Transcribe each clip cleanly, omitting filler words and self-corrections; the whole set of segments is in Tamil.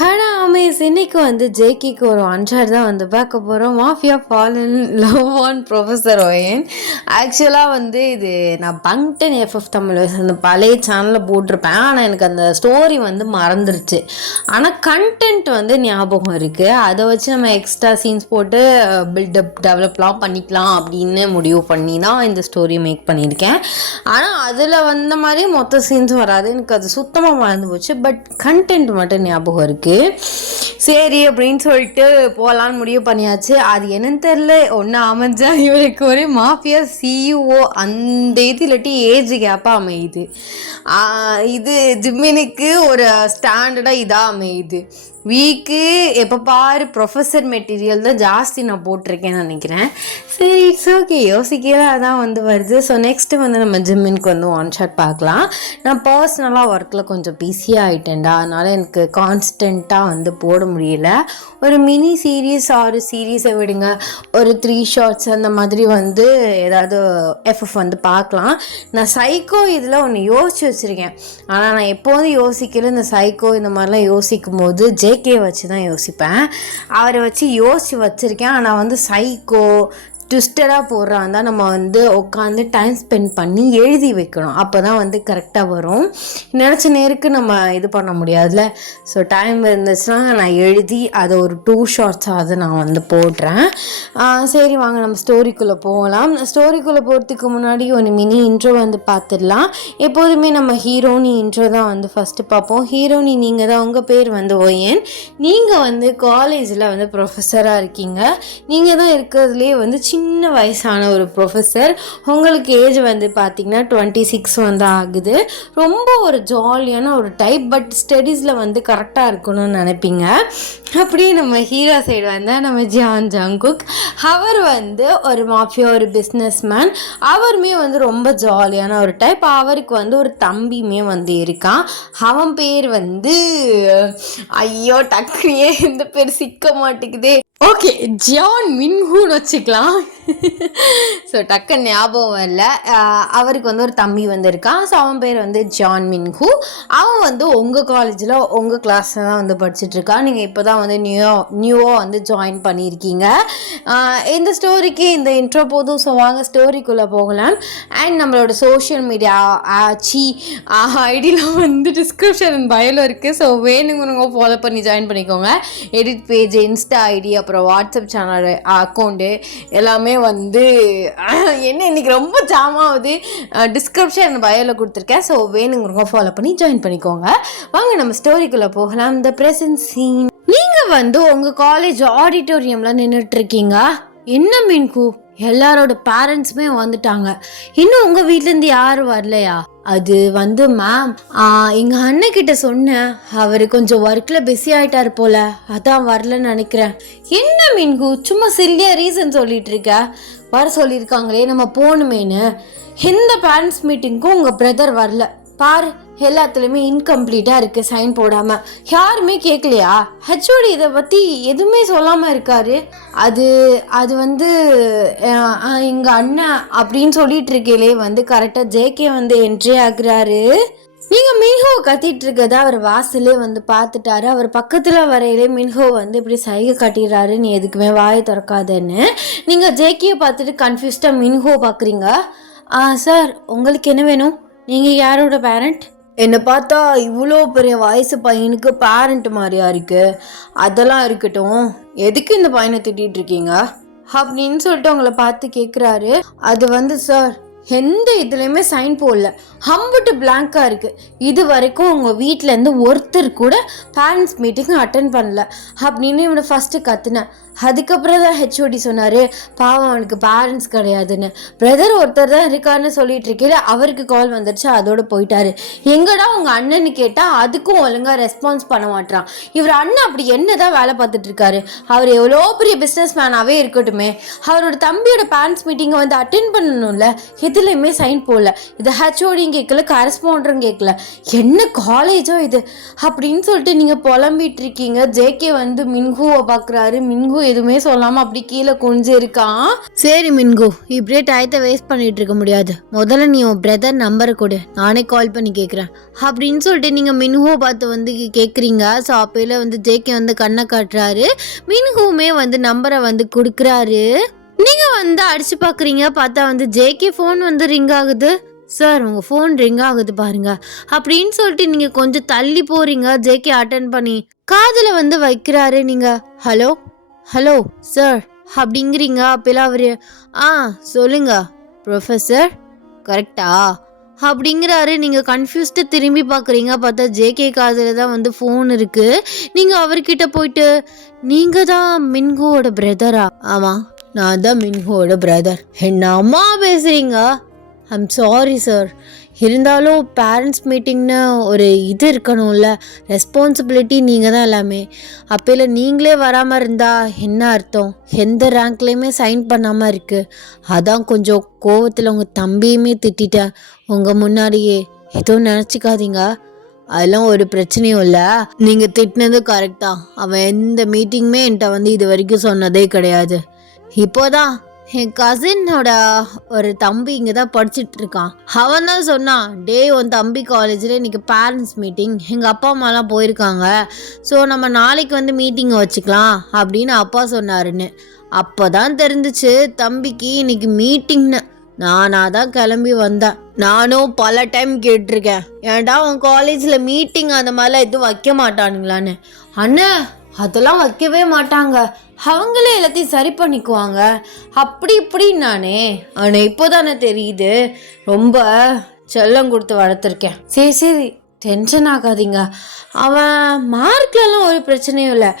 ஹலோ அமேஸ், இன்னைக்கு வந்து ஜேகேக்கு ஒரு அன்சார் தான் வந்து பார்க்க போகிறோம். Mafia fall in love on professor wine. ஆக்சுவலாக வந்து இது நான் பங்டன் எஃப்எஃப் தமிழ் அந்த பழைய சேனலில் போட்டிருப்பேன். ஆனால் எனக்கு அந்த ஸ்டோரி வந்து மறந்துருச்சு. ஆனால் கண்டென்ட் வந்து ஞாபகம் இருக்குது. அதை வச்சு நம்ம எக்ஸ்ட்ரா சீன்ஸ் போட்டு பில்டப் டெவலப்லாம் பண்ணிக்கலாம் அப்படின்னு முடிவு பண்ணி தான் இந்த ஸ்டோரி மேக் பண்ணியிருக்கேன். ஆனால் அதில் வந்த மாதிரி மொத்த சீன்ஸும் வராது. எனக்கு அது சுத்தமாக மறந்து போச்சு. பட் கண்டென்ட் மட்டும் ஞாபகம் இருக்குது. சரி அப்படின்னு சொல்லிட்டு போகலான்னு முடிவு பண்ணியாச்சு. அது என்னன்னு தெரில, ஒன்று அமைஞ்சா இவருக்கு ஒரே மாஃபியா சிஇஓ அந்த இது இல்லாட்டி ஏஜ் கேப்பாக அமையுது. இது ஜிம்மினுக்கு ஒரு ஸ்டாண்டர்டாக இதாக அமையுது. வீக்கு எப்போ பாரு ப்ரொஃபஸர் மெட்டீரியல் தான் ஜாஸ்தி நான் போட்டிருக்கேன்னு நினைக்கிறேன். சரி, இட்ஸ் ஓகே, யோசிக்கவே அதான் வந்து வருது. ஸோ நெக்ஸ்ட்டு வந்து நம்ம ஜிம்மினுக்கு வந்து ஒன் ஷாட் பார்க்கலாம். நான் பர்சனலாக ஒர்க்கில் கொஞ்சம் பிஸியாக ஆகிட்டேன்டா, அதனால் எனக்கு கான்ஸ்டண்ட்டாக வந்து போட முடியல. ஒரு மினி சீரீஸ் ஆறு சீரீஸை விடுங்க, ஒரு 3 ஷார்ட்ஸ் அந்த மாதிரி வந்து ஏதாவது எஃப்எஃப் வந்து பார்க்கலாம். நான் சைக்கோ இதில் ஒன்று யோசிச்சு வச்சுருக்கேன். ஆனால் நான் எப்போதும் யோசிக்கல. இந்த சைக்கோ இந்த மாதிரிலாம் யோசிக்கும் போது ஜேகே வச்சு தான் யோசிப்பேன். அவரை வச்சு யோசிச்சு வச்சுருக்கேன். ஆனால் வந்து சைக்கோ ட்விஸ்டடாக போடுறான் தான் நம்ம வந்து உட்காந்து டைம் ஸ்பெண்ட் பண்ணி எழுதி வைக்கணும். அப்போ தான் வந்து கரெக்டாக வரும். நினச்ச நேருக்கு நம்ம இது பண்ண முடியாதுல்ல. ஸோ டைம் இருந்துச்சுன்னா நான் எழுதி அதை ஒரு 2 ஷார்ட்ஸாவது நான் வந்து போடுறேன். சரி, வாங்க நம்ம ஸ்டோரிக்குள்ளே போகலாம். ஸ்டோரிக்குள்ளே போகிறதுக்கு முன்னாடி ஒரு மினி இன்ட்ரோ வந்து பார்த்துடலாம். எப்போதுமே நம்ம ஹீரோனி இன்ட்ரோ தான் வந்து ஃபஸ்ட்டு பார்ப்போம். ஹீரோனி நீங்கள் தான், உங்கள் பேர் வந்து ஒயன். நீங்கள் வந்து காலேஜில் வந்து ப்ரொஃபஸராக இருக்கீங்க. நீங்கள் தான் இருக்கிறதுலே வந்து சின்ன வயசான ஒரு ப்ரொஃபஸர். உங்களுக்கு ஏஜ் வந்து பார்த்திங்கன்னா 26 வந்து ஆகுது. ரொம்ப ஒரு ஜாலியான ஒரு டைப். பட் ஸ்டடீஸில் வந்து கரெக்டாக இருக்கணும்னு நினைப்பீங்க. அப்படியே நம்ம ஹீரோ சைடு வந்தால் நம்ம ஜான் ஜங்குக். அவர் வந்து ஒரு மாஃபியா, ஒரு பிஸ்னஸ் மேன். அவருமே வந்து ரொம்ப ஜாலியான ஒரு டைப். அவருக்கு வந்து ஒரு தம்பியுமே வந்து இருக்கான். அவன் பேர் வந்து ஐயோ டக்குனே இந்த பேர் சிக்க மாட்டேங்குதே. ஓகே, ஜான் மின்ஹூன்னு வச்சுக்கலாம். ஸோ டக்குன்னு ஞாபகம் இல்லை. அவருக்கு வந்து ஒரு தம்பி வந்து இருக்கான். ஸோ அவன் பேர் வந்து ஜான் மின்ஹூ. அவன் வந்து உங்கள் காலேஜில் உங்கள் கிளாஸில் தான் வந்து படிச்சுட்ருக்கான். நீங்கள் இப்போ தான் வந்து நியூவாக வந்து ஜாயின் பண்ணியிருக்கீங்க. இந்த ஸ்டோரிக்கு இந்த இன்ட்ரோ போதும். ஸோ வாங்க ஸ்டோரிக்குள்ளே போகலாம். அண்ட் நம்மளோட சோஷியல் மீடியா ஐடியில் வந்து டிஸ்கிரிப்ஷன் பயோவில் இருக்குது. ஸோ வேணுங்கிறவங்க ஃபாலோ பண்ணி ஜாயின் பண்ணிக்கோங்க. எடிட் பேஜ், இன்ஸ்டா ஐடி, அப்புறம் வாட்ஸ்அப் சேனல் அக்கௌண்ட்டு எல்லாமே வந்து என்ன இன்னைக்கு ரொம்ப ஜாம் ஆகுது. டிஸ்கிரிப்ஷன் பயோவில் கொடுத்துருக்கேன். ஸோ வேணுங்கிறவங்க ஃபாலோ பண்ணி ஜாயின் பண்ணிக்கோங்க. வாங்க நம்ம ஸ்டோரிக்குள்ளே போகலாம். இந்த ப்ரெசன்ட் சீன். நீங்கள் வந்து உங்கள் காலேஜ் ஆடிட்டோரியமில் நின்றுட்டுருக்கீங்க. என்ன மின்கு, எல்லாரோட பேரண்ட்ஸுமே வந்துட்டாங்க. இன்னும் உங்கள் வீட்டிலேருந்து யாரும் வரலையா? அது வந்து மேம், எங்கள் அண்ணன்கிட்ட சொன்னேன். அவர் கொஞ்சம் ஒர்க்கில் பிஸி ஆகிட்டார் போல, அதான் வரலன்னு நினைக்கிறேன். என்ன மின்கு, சும்மா சில்லியாக ரீசன் சொல்லிட்டு இருக்க? வர சொல்லியிருக்காங்களே, நம்ம போகணுமேனு. எந்த பேரண்ட்ஸ் மீட்டிங்க்கும் உங்கள் பிரதர் வரல பாரு. எல்லாத்துலேயுமே இன்கம்ப்ளீட்டாக இருக்குது, சைன் போடாமல். யாருமே கேட்கலையா? ஹெச்ஓடி இதை பற்றி எதுவுமே சொல்லாமல் இருக்காரு. அது வந்து எங்கள் அண்ணன் அப்படின்னு சொல்லிட்டு இருக்கேலே வந்து கரெக்டாக ஜேகே வந்து என்ட்ரி ஆகுறாரு. நீங்கள் மின்ஹோ கத்திட்டு இருக்கத அவர் வாசலே வந்து பார்த்துட்டாரு. அவர் பக்கத்தில் வரையிலே மின்ஹோ வந்து இப்படி சைகை காட்டிடுறாரு, நீ எதுக்குமே வாயை திறக்காதன்னு. நீங்கள் ஜேகேயை பார்த்துட்டு கன்ஃபியூஸ்டாக மின்ஹோ பார்க்குறீங்க. சார், உங்களுக்கு என்ன வேணும்? நீங்கள் யாரோட பேரண்ட்? என்னை பார்த்தா இவ்வளோ பெரிய வயசு பையனுக்கு பேரண்ட் மாதிரியா இருக்கு. அதெல்லாம் இருக்கட்டும், எதுக்கு இந்த பையனை திட்டிகிட்டு இருக்கீங்க அப்படின்னு சொல்லிட்டு உங்களை பார்த்து கேட்குறாரு. அது வந்து சார், எந்த இதுலேயுமே சைன் போடல, ஹம்புட்டு பிளாங்காக இருக்குது. இது வரைக்கும் உங்கள் வீட்டிலேருந்து ஒருத்தர் கூட பேரண்ட்ஸ் மீட்டிங் அட்டன் பண்ணல அப்படின்னு இவனை ஃபஸ்ட்டு கற்றுனேன். அதுக்கப்புறம் தான் ஹெச்ஓடி சொன்னார், பாவம் அவனுக்கு பேரண்ட்ஸ் கிடையாதுன்னு. பிரதர் ஒருத்தர் தான் இருக்காருன்னு சொல்லிட்டு இருக்கீங்க. அவருக்கு கால் வந்துடுச்சு, அதோடு போயிட்டாரு. எங்கடா உங்கள் அண்ணன்னு கேட்டால் அதுக்கும் ஒழுங்காக ரெஸ்பான்ஸ் பண்ண மாட்டான். இவர் அண்ணன் அப்படி என்ன தான் வேலை பார்த்துட்டு இருக்காரு? அவர் எவ்வளோ பெரிய பிஸ்னஸ் மேனாகவே இருக்கட்டுமே, அவரோட தம்பியோட பேரண்ட்ஸ் மீட்டிங்கை வந்து அட்டென்ட் பண்ணணும்ல. எதுலையுமே சைன் போடல. இது ஹெச்ஓடியும் கேட்கல, கரஸ்பாண்டரும் கேட்கல. என்ன காலேஜோ இது அப்படின்னு சொல்லிட்டு நீங்கள் புலம்பிட்டு இருக்கீங்க. ஜேகே வந்து மின்ஹுவை பார்க்குறாரு. மின்ஹு எதுவுமே சொல்லாமல் அப்படி கீழே குனிஞ்சு இருக்கான். சரி மின்ஹு, இப்படியே டயத்தை வேஸ்ட் பண்ணிட்டு இருக்க முடியாது. முதல்ல நீ உன் பிரதர் நம்பரை கொடு, நானே கால் பண்ணி கேட்குறேன் அப்படின்னு சொல்லிட்டு நீங்கள் மின்ஹுவை பார்த்து வந்து கேட்குறீங்க. ஸோ அப்போல வந்து ஜேகே வந்து கண்ணை காட்டுறாரு. மின்ஹுவுமே வந்து நம்பரை வந்து கொடுக்குறாரு. நீங்கள் வந்து அடிச்சு பார்க்குறீங்க. பார்த்தா வந்து ஜேகே ஃபோன் வந்து ரிங் ஆகுது. சார் உங்கள் ஃபோன் ரிங் ஆகுது பாருங்க அப்படின்னு சொல்லிட்டு நீங்கள் கொஞ்சம் தள்ளி போகிறீங்க. ஜேகே அட்டன் பண்ணி காதில் வந்து வைக்கிறாரு. நீங்கள் ஹலோ ஹலோ சார் அப்படிங்கிறீங்க. அப்பெல்லாம் அவர் சொல்லுங்க ப்ரொஃபஸர் கரெக்டா அப்படிங்கிறாரு. நீங்கள் கன்ஃபியூஸ்டு திரும்பி பார்க்குறீங்க. பார்த்தா ஜேகே காதில் தான் வந்து ஃபோன் இருக்குது. நீங்கள் அவர்கிட்ட போயிட்டு நீங்கள் தான் மின்ஹுவோட பிரதரா? ஆமாம், நான் தான் மின்ஹுவோட பிரதர். என்ன அம்மா பேசுகிறீங்க? ஐம் சாரி சார், இருந்தாலும் பேரண்ட்ஸ் மீட்டிங்னு ஒரு இது இருக்கணும்ல, ரெஸ்பான்சிபிலிட்டி நீங்கள் தான் எல்லாமே. அப்போல நீங்களே வராமல் இருந்தால் என்ன அர்த்தம்? எந்த ரேங்க்லேயுமே சைன் பண்ணாமல் இருக்குது. அதான் கொஞ்சம் கோவத்தில் உங்கள் தம்பியுமே திட்டேன் உங்கள் முன்னாடியே. எதுவும் நினச்சிக்காதீங்க, அதெல்லாம் ஒரு பிரச்சனையும் இல்லை. நீங்கள் திட்டினது கரெக்ட் தான். அவன் எந்த மீட்டிங்குமே என்கிட்ட வந்து இது வரைக்கும் சொன்னதே கிடையாது. இப்போதான் என் கசினோட ஒரு தம்பி இங்கே தான் படிச்சுட்டு இருக்கான். அவன் தான் சொன்னான், டே உன் தம்பி காலேஜில் இன்றைக்கி பேரண்ட்ஸ் மீட்டிங், எங்கள் அப்பா அம்மாலாம் போயிருக்காங்க, ஸோ நம்ம நாளைக்கு வந்து மீட்டிங் வச்சுக்கலாம் அப்படின்னு அப்பா சொன்னாருன்னு. அப்போ தான் தெரிஞ்சிச்சு தம்பிக்கு இன்னைக்கு மீட்டிங்னு. நானாக தான் கிளம்பி வந்தேன். நானும் பல டைம் கேட்டிருக்கேன், ஏன்டா உன் காலேஜில் மீட்டிங் அந்த மாதிரிலாம் எதுவும் வைக்க மாட்டானுங்களான்னு. அண்ணா அதெல்லாம் வைக்கவே மாட்டாங்க, அவங்களே எல்லாத்தையும் சரி பண்ணிக்குவாங்க அப்படி இப்படின்னு நானே. ஆனால் இப்போ தானே தெரியுது ரொம்ப செல்லம் கொடுத்து வளர்த்துருக்கேன். சரி சரி டென்ஷன் ஆகாதீங்க. அவன் மார்க்லலாம் ஒரு பிரச்சனையும் இல்லை.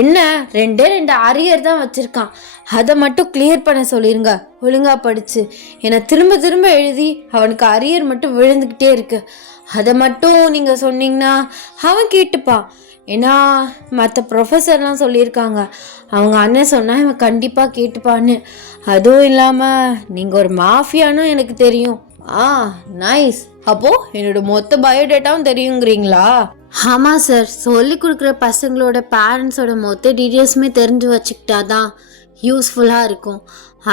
என்ன 2 அரியர் தான் வச்சுருக்கான், அதை மட்டும் கிளியர் பண்ண சொல்லிடுங்க. ஒழுங்காக படித்து என்னை திரும்ப திரும்ப எழுதி அவனுக்கு அரியர் மட்டும் விழுந்துக்கிட்டே இருக்கு. அதை மட்டும் நீங்கள் சொன்னீங்கன்னா அவன் கேட்டுப்பான். ஏன்னா மற்ற ப்ரொஃபஸர்லாம் சொல்லியிருக்காங்க, அவங்க அண்ணன் சொன்னால் இவன் கண்டிப்பாக கேட்டுப்பான்னு. அதுவும் இல்லாமல் நீங்கள் ஒரு மாஃபியானும் எனக்கு தெரியும். நைஸ். அப்போது என்னோட மொத்த பயோடேட்டாவும் தெரியுங்கிறீங்களா? ஆமாம் சார், சொல்லி கொடுக்குற பசங்களோட பேரண்ட்ஸோட மொத்த டீட்டெயில்ஸுமே தெரிஞ்சு வச்சுக்கிட்டா தான் யூஸ்ஃபுல்லாக இருக்கும்.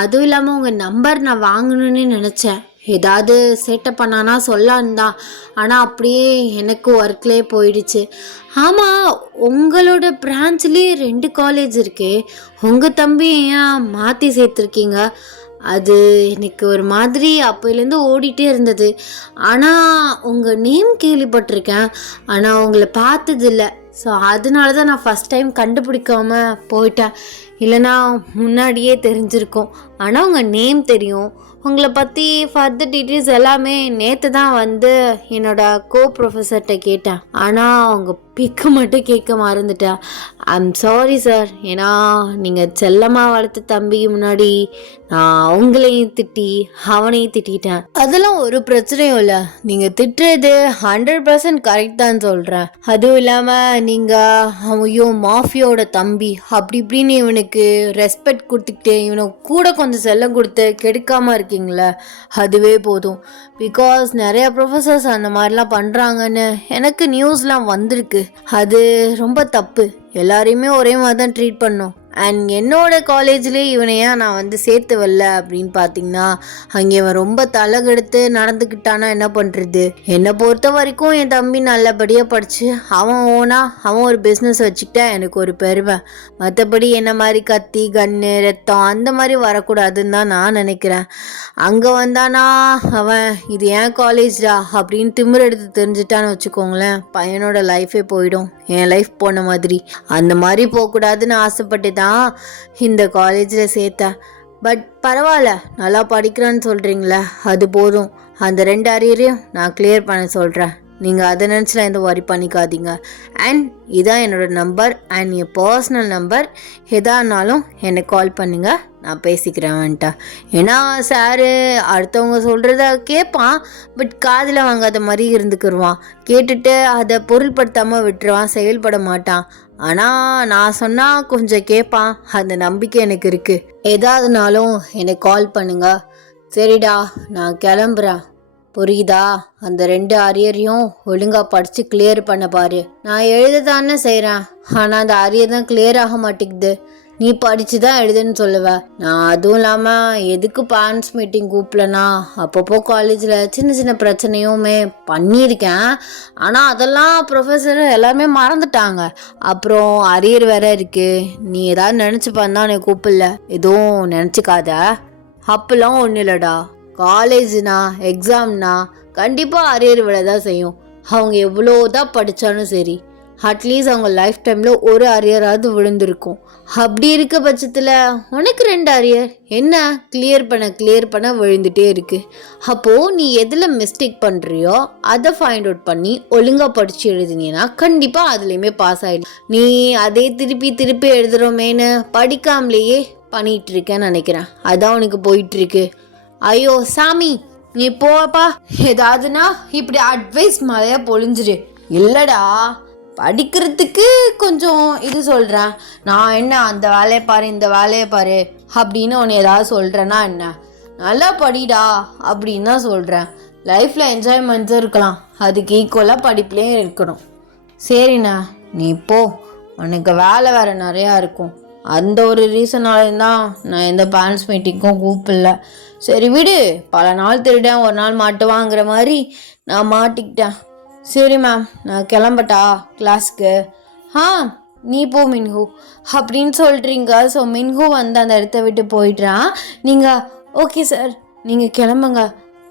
அதுவும் இல்லாமல் உங்கள் நம்பர் நான் வாங்கணும்னு நினச்சேன், ஏதாவது செட்டப் பண்ணானா சொல்லான்னு தான். ஆனால் அப்படியே எனக்கு ஒர்க்லேயே போயிடுச்சு. ஆமாம், உங்களோட பிரான்ச்லேயே 2 காலேஜ் இருக்கே, உங்கள் தம்பி ஏன் மாற்றி சேர்த்துருக்கீங்க? அது எனக்கு ஒரு மாதிரி அப்போலேருந்து ஓடிட்டே இருந்தது. ஆனால் உங்கள் நேம் கேள்விப்பட்டிருக்கேன், ஆனால் உங்களை பார்த்ததில்ல. ஸோ அதனால தான் நான் ஃபஸ்ட் டைம் கண்டுபிடிக்காம போயிட்டேன். இல்லைனா முன்னாடியே தெரிஞ்சிருக்கும். ஆனால் உங்கள் நேம் தெரியும், உங்களை பற்றி ஃபர்தர் டீட்டெயில்ஸ் எல்லாமே நேற்று தான் வந்து என்னோடய ப்ரொஃபஸர்கிட்ட கேட்டேன். ஆனால் அவங்க பிக்கு மட்டும் கேட்க மறந்துட்டேன். I'm sorry sir. ஏன்னா நீங்கள் செல்லமாக வளர்த்த தம்பிக்கு முன்னாடி நான் அவங்களையும் திட்டி அவனையும் திட்டேன். அதெல்லாம் ஒரு பிரச்சனையும் இல்லை, நீங்கள் திட்டுறது 100% கரெக்ட் தான் சொல்கிறேன். அதுவும் இல்லாமல் நீங்கள் அவன் மாஃபியோட தம்பி அப்படி இப்படின்னு இவனுக்கு ரெஸ்பெக்ட் கொடுத்துக்கிட்டு இவனுக்கு கூட கொஞ்சம் செல்லம் கொடுத்து கெடுக்காமல் இருக்கீங்களே, அதுவே போதும். பிகாஸ் நிறைய ப்ரொஃபஸர்ஸ் அந்த மாதிரிலாம் பண்ணுறாங்கன்னு எனக்கு நியூஸ்லாம் வந்திருக்கு. அது ரொம்ப தப்பு. எல்லாரையுமே ஒரே மாதிரி தான் ட்ரீட் பண்ணோம். அண்ட் என்னோட காலேஜ்லேயே இவனையா நான் வந்து சேர்த்து வரல அப்படின்னு பார்த்தீங்கன்னா, அங்கே இவன் ரொம்ப தலைகெடுத்து நடந்துக்கிட்டானா என்ன பண்ணுறது? என்னை பொறுத்த வரைக்கும் என் தம்பி நல்லபடியாக படித்து அவன் ஒரு பிஸ்னஸ் வச்சுக்கிட்டா எனக்கு ஒரு பெருமை. மற்றபடி என்ன மாதிரி கத்தி கன்று ரத்தம் அந்த மாதிரி வரக்கூடாதுன்னு தான் நான் நினைக்கிறேன். அங்கே வந்தானா அவன் இது ஏன் காலேஜ்டா அப்படின்னு திமிர் எடுத்து தெரிஞ்சுட்டான்னு வச்சுக்கோங்களேன், பையனோட லைஃபே போயிடும், என் லைஃப் போன மாதிரி. அந்த மாதிரி போகக்கூடாதுன்னு ஆசைப்பட்டு தான் இந்த காலேஜில் சேர்த்தேன். பட் பரவாயில்ல, நல்லா படிக்கிறான்னு சொல்கிறீங்களே, அது போதும். அந்த 2 அரியரையும் நான் கிளியர் பண்ண சொல்கிறேன். நீங்கள் அதை நினச்சிலாம் எந்த வரி பண்ணிக்காதீங்க. அண்ட் இதான் என்னோடய நம்பர் அண்ட் என் பர்சனல் நம்பர். எதானாலும் என்னை கால் பண்ணுங்கள், நான் பேசிக்கிறேன் வந்துட்டா. ஏன்னா சாரு அடுத்தவங்க சொல்கிறத கேட்பான், பட் காதில் வாங்காத மாதிரி இருந்துக்கிடுவான். கேட்டுட்டு அதை பொருள்படுத்தாமல் விட்டுருவான், செயல்பட மாட்டான். ஆனால் நான் சொன்னால் கொஞ்சம் கேட்பான், அந்த நம்பிக்கை எனக்கு இருக்குது. எதாவதுனாலும் என்னை கால் பண்ணுங்கள். சரிடா, நான் கிளம்புறேன். புரியுதா? அந்த 2 அரியரையும் ஒழுங்கா படிச்சு கிளியர் பண்ண பாரு. நான் எழுததானே செய்கிறேன், ஆனால் அந்த அரியர் தான் கிளியர் ஆக மாட்டேங்குது. நீ படிச்சு தான் எழுதுன்னு சொல்லுவ. நான் அதுவும் இல்லாமல் எதுக்கு பேரண்ட்ஸ் மீட்டிங் கூப்பிடலனா, அப்பப்போ காலேஜில் சின்ன சின்ன பிரச்சனையுமே பண்ணியிருக்கேன். ஆனால் அதெல்லாம் ப்ரொஃபஸர் எல்லாருமே மறந்துட்டாங்க. அப்புறம் அரியர் வேற இருக்கு. நீ ஏதாவது நினச்சிப்பான்னு தான் என்னை கூப்பிடல. எதுவும் நினச்சிக்காத. அப்பெல்லாம் ஒன்றும் இல்லைடா. காலேஜ்னா எக்ஸாம்னா கண்டிப்பாக அரியர் விழ தான் செய்யும். அவங்க எவ்வளோ தான் படித்தாலும் சரி, அட்லீஸ்ட் அவங்க லைஃப் டைமில் ஒரு அரியராவது விழுந்திருக்கும். அப்படி இருக்க பட்சத்தில் உனக்கு 2 அரியர் என்ன கிளியர் பண்ண விழுந்துட்டே இருக்கு. அப்போது நீ எதில் மிஸ்டேக் பண்ணுறியோ அதை ஃபைண்ட் அவுட் பண்ணி ஒழுங்காக படித்து எழுதினீங்கன்னா கண்டிப்பாக அதுலேயுமே பாஸ் ஆகிடும். நீ அதே திருப்பி எழுதுகிறோமேனு படிக்காமலேயே பண்ணிகிட்டு இருக்கேன்னு நினைக்கிறேன். அதான் உனக்கு போயிட்டுருக்கு. ஐயோ சாமி, நீ போப்பா. ஏதாவதுனா இப்படி அட்வைஸ் மாதிரியா பொழிஞ்சிரு. இல்லைடா, படிக்கிறதுக்கு கொஞ்சம் இது சொல்கிறேன். நான் என்ன அந்த வேலையை பாரு இந்த வேலையை பாரு அப்படின்னு உன்னை ஏதாவது சொல்கிறேன்னா என்ன? நல்லா படிடா அப்படின்னு தான் சொல்கிறேன். லைஃப்பில் என்ஜாய்மெண்ட்ஸும் இருக்கலாம், அதுக்கு ஈக்குவலாக படிப்புலேயும் இருக்கணும். சரிண்ணா, நீ போ. உனக்கு வேலை வேறு நிறையா இருக்கும். அந்த ஒரு ரீசனால்தான் நான் எந்த பேரண்ட்ஸ் மீட்டிங்க்கும் கூப்பிடல. சரி விடு, பல நாள் திருடேன் ஒரு நாள் மாட்டுவாங்கிற மாதிரி நான் மாட்டிக்கிட்டேன். சரி மேம், நான் கிளம்பட்டா கிளாஸ்க்கு? நீ போ மின்ஹூ அப்படின்னு சொல்கிறீங்க. ஸோ மின்ஹூ வந்து அந்த இடத்த விட்டு போயிடுறான். நீங்கள் ஓகே சார், நீங்கள் கிளம்புங்க,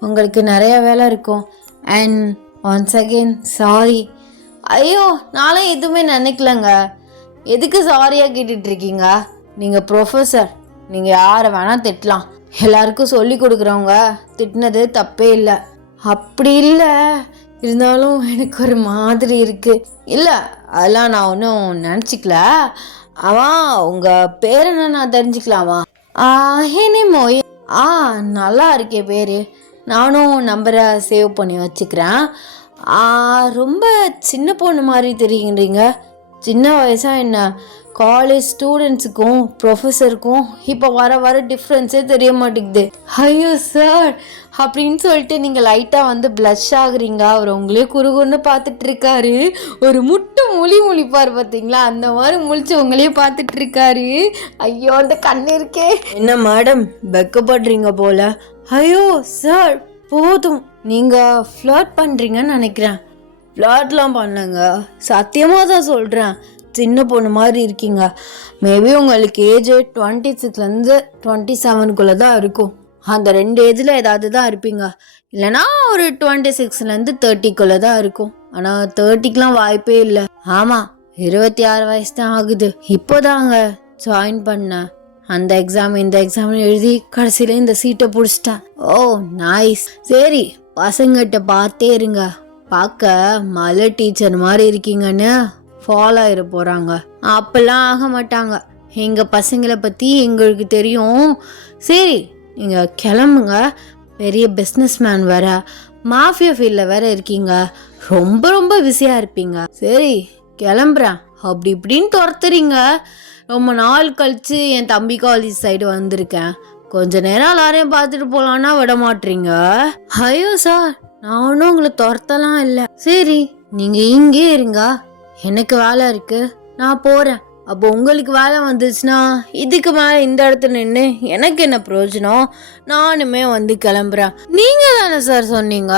உங்களுக்கு நிறைய வேலை இருக்கும். And once again sorry. ஐயோ, நானும் எதுவுமே நினைக்கலங்க. எதுக்கு சாரியாக கேட்டுட்ருக்கீங்க? நீங்கள் ப்ரொஃபஸர், நீங்கள் யாரை வேணால் திட்டலாம். எல்லாருக்கும் சொல்லி கொடுக்குறவங்க திட்டினது தப்பே இல்லை. அப்படி இல்லை, இருந்தாலும் எனக்கு ஒரு மாதிரி இருக்குது. இல்லை, அதெல்லாம் நான் ஒன்றும் நினச்சிக்கல. உங்கள் பேர் என்ன நான் தெரிஞ்சுக்கலாமா? ஹேனிமோ. நல்லா இருக்கே பேர். நானும் நம்பரை சேவ் பண்ணி வச்சுக்கிறேன். ரொம்ப சின்ன பொண்ணு மாதிரி தெரியுறீங்க. சின்ன வயசாக என்ன? காலேஜ் ஸ்டூடெண்ட்ஸுக்கும் ப்ரொஃபஸருக்கும் இப்போ வர டிஃப்ரென்ஸே தெரிய மாட்டேங்குது. ஐயோ சார் அப்படின்னு சொல்லிட்டு நீங்கள் லைட்டாக வந்து ப்ளஷ் ஆகுறீங்க. அவர் உங்களே குறுகுன்னு பார்த்துட்ருக்காரு. ஒரு முழிப்பார் பார்த்தீங்களா, அந்த மாதிரி முழிச்சு உங்களே பார்த்துட்ருக்காரு. ஐயோ, அந்த கண்ணு இருக்கே. என்ன மேடம் வெக்கப்படுறீங்க போல? ஐயோ சார் போதும், நீங்கள் ஃப்ளர்ட் பண்ணுறீங்கன்னு நினைக்கிறேன். ஃப்ளர்ட்லாம் பண்ணலங்க, சத்தியமாக தான் சொல்கிறேன். சின்ன பொண்ணு மாதிரி இருக்கீங்க. மேபி உங்களுக்கு ஏஜ் 26லேருந்து 27க்குள்ளே தான் இருக்கும். அந்த 2 ஏஜில் ஏதாவது தான் இருப்பீங்க. இல்லைனா ஒரு 26லேருந்து 30க்குள்ளே தான் இருக்கும். ஆனால் 30க்குலாம் வாய்ப்பே இல்லை. ஆமாம், 26 வயசு தான் ஆகுது. இப்போதாங்க ஜாயின் பண்ணேன். அந்த எக்ஸாம் இந்த எக்ஸாம் எழுதி கடைசியில் இந்த சீட்டை பிடிச்சிட்டேன். Oh nice. சரி, பசங்கிட்ட பார்த்தே இருங்க. பார்க்க மலை டீச்சர் மாதிரி இருக்கீங்கன்னு ஃபாலோ ஆகிட போகிறாங்க. அப்பெல்லாம் ஆக மாட்டாங்க. எங்கள் பசங்களை பற்றி எங்களுக்கு தெரியும். சரி, நீங்கள் கிளம்புங்க. பெரிய பிஸ்னஸ் மேன் வேற, மாஃபியா ஃபீல்டில் வேற இருக்கீங்க. ரொம்ப பிஸியாக இருப்பீங்க. சரி கிளம்புறேன் அப்படி இப்படின்னு துரத்துறீங்க. ரொம்ப நாள் கழித்து என் தம்பி காலேஜ் சைடு வந்திருக்கேன். கொஞ்ச நேரம் எல்லாரையும் பார்த்துட்டு போகலான்னா விட மாட்டீங்க. ஐயோ சார், நான் ஒன்றும் உங்களை துரத்தலாம் இல்லை. சரி, நீங்கள் இங்கே இருங்க, எனக்கு வேலை இருக்கு, நான் போகிறேன். அப்போ உங்களுக்கு வேலை வந்துச்சுன்னா இதுக்கு மேலே இந்த இடத்துல நின்று எனக்கு என்ன பிரயோஜனம்? நானுமே வந்து கிளம்புறேன். நீங்கள் தானே சார் சொன்னீங்க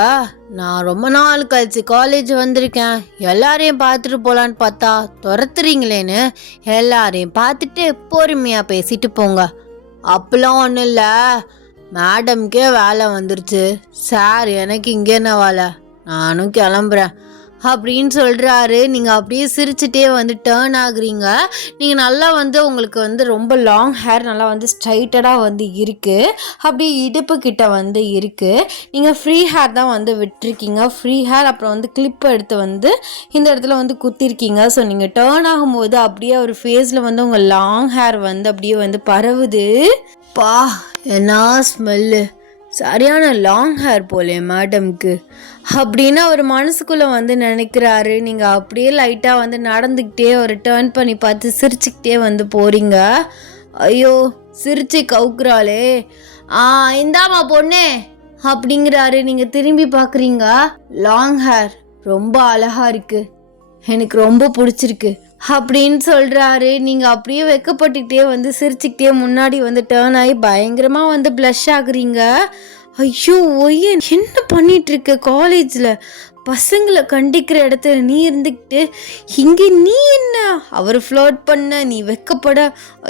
நான் ரொம்ப நாள் கழிச்சு காலேஜ் வந்திருக்கேன், எல்லாரையும் பார்த்துட்டு போகலான்னு பார்த்தா துரத்துறீங்களேன்னு. எல்லாரையும் பார்த்துட்டு பொறுமையாக பேசிட்டு போங்க. அப்பெல்லாம் ஒன்றும் இல்லை, மேடம்க்கே வேலை வந்துருச்சு சார், எனக்கு இங்கே என்ன வேலை, நானும் கிளம்புறேன் அப்படின்னு சொல்கிறாரு. நீங்கள் அப்படியே சிரிச்சுட்டே வந்து டேர்ன் ஆகுறீங்க. நீங்கள் நல்லா வந்து உங்களுக்கு வந்து ரொம்ப லாங் ஹேர் நல்லா வந்து ஸ்ட்ரைட்டடாக வந்து இருக்குது, அப்படியே இடுப்பு கிட்ட வந்து இருக்குது. நீங்கள் ஃப்ரீ ஹேர் தான் வந்து விட்டுருக்கீங்க. ஃப்ரீ ஹேர் அப்புறம் வந்து கிளிப் எடுத்து வந்து இந்த இடத்துல வந்து குத்திருக்கீங்க. ஸோ நீங்கள் டேர்ன் ஆகும்போது அப்படியே ஒரு ஃபேஸில் வந்து உங்கள் லாங் ஹேர் வந்து அப்படியே வந்து பரவுது. பா என்ன ஸ்மெல்லு, சரியான லாங் ஹேர் போலே மேடம்க்கு அப்படின்னு அவர் மனசுக்குள்ளே வந்து நினைக்கிறாரு. நீங்கள் அப்படியே லைட்டாக வந்து நடந்துக்கிட்டே ஒரு டேர்ன் பண்ணி பார்த்து சிரிச்சுக்கிட்டே வந்து போகிறீங்க. ஐயோ சிரிச்சு கவுக்குறாளே இந்தாமா பொண்ணு அப்படிங்கிறாரு. நீங்கள் திரும்பி பார்க்குறீங்க. லாங் ஹேர் ரொம்ப அழகா இருக்கு, எனக்கு ரொம்ப பிடிச்சிருக்கு அப்படின்னு சொல்கிறாரு. நீங்கள் அப்படியே வெக்கப்பட்டுக்கிட்டே வந்து சிரிச்சுக்கிட்டே முன்னாடி வந்து டேர்ன் ஆகி பயங்கரமாக வந்து ப்ளஷ் ஆகுறீங்க. ஐயோ ஒய்யன், என்ன பண்ணிட்டு இருக்க? காலேஜில் பசங்களை கண்டிக்கிற இடத்துல நீ இருந்துக்கிட்டு இங்கே நீ என்ன அவர் ஃப்ளோட் பண்ண, நீ வெக்கப்பட,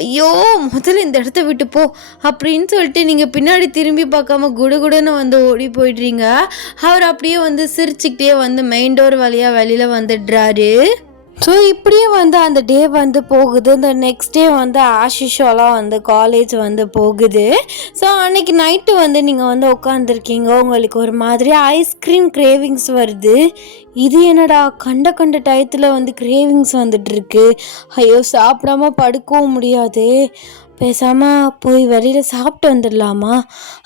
ஐயோ முதல்ல இந்த இடத்த விட்டு போ அப்படின்னு சொல்லிட்டு நீங்கள் பின்னாடி திரும்பி பார்க்காம குடுகுடுன்னு வந்து ஓடி போயிடுறீங்க. அவர் அப்படியே வந்து சிரிச்சுக்கிட்டே வந்து மெயின் டோர் வழியாக வெளியில் வந்துடுறாரு. ஸோ இப்படியே வந்து அந்த டே வந்து போகுது. இந்த நெக்ஸ்ட் டே வந்து ஆஷிஷோலாம் வந்து காலேஜ் வந்து போகுது. ஸோ அன்னைக்கு நைட்டு வந்து நீங்கள் வந்து உட்காந்துருக்கீங்க, உங்களுக்கு ஒரு மாதிரி ஐஸ்கிரீம் கிரேவிங்ஸ் வருது. இது என்னடா கண்ட டயத்தில் வந்து கிரேவிங்ஸ் வந்துட்டுருக்கு, ஐயோ சாப்பிடாம படுக்கவும் முடியாது, பேசாமல் போய் வெளியில் சாப்பிட்டு வந்துடலாமா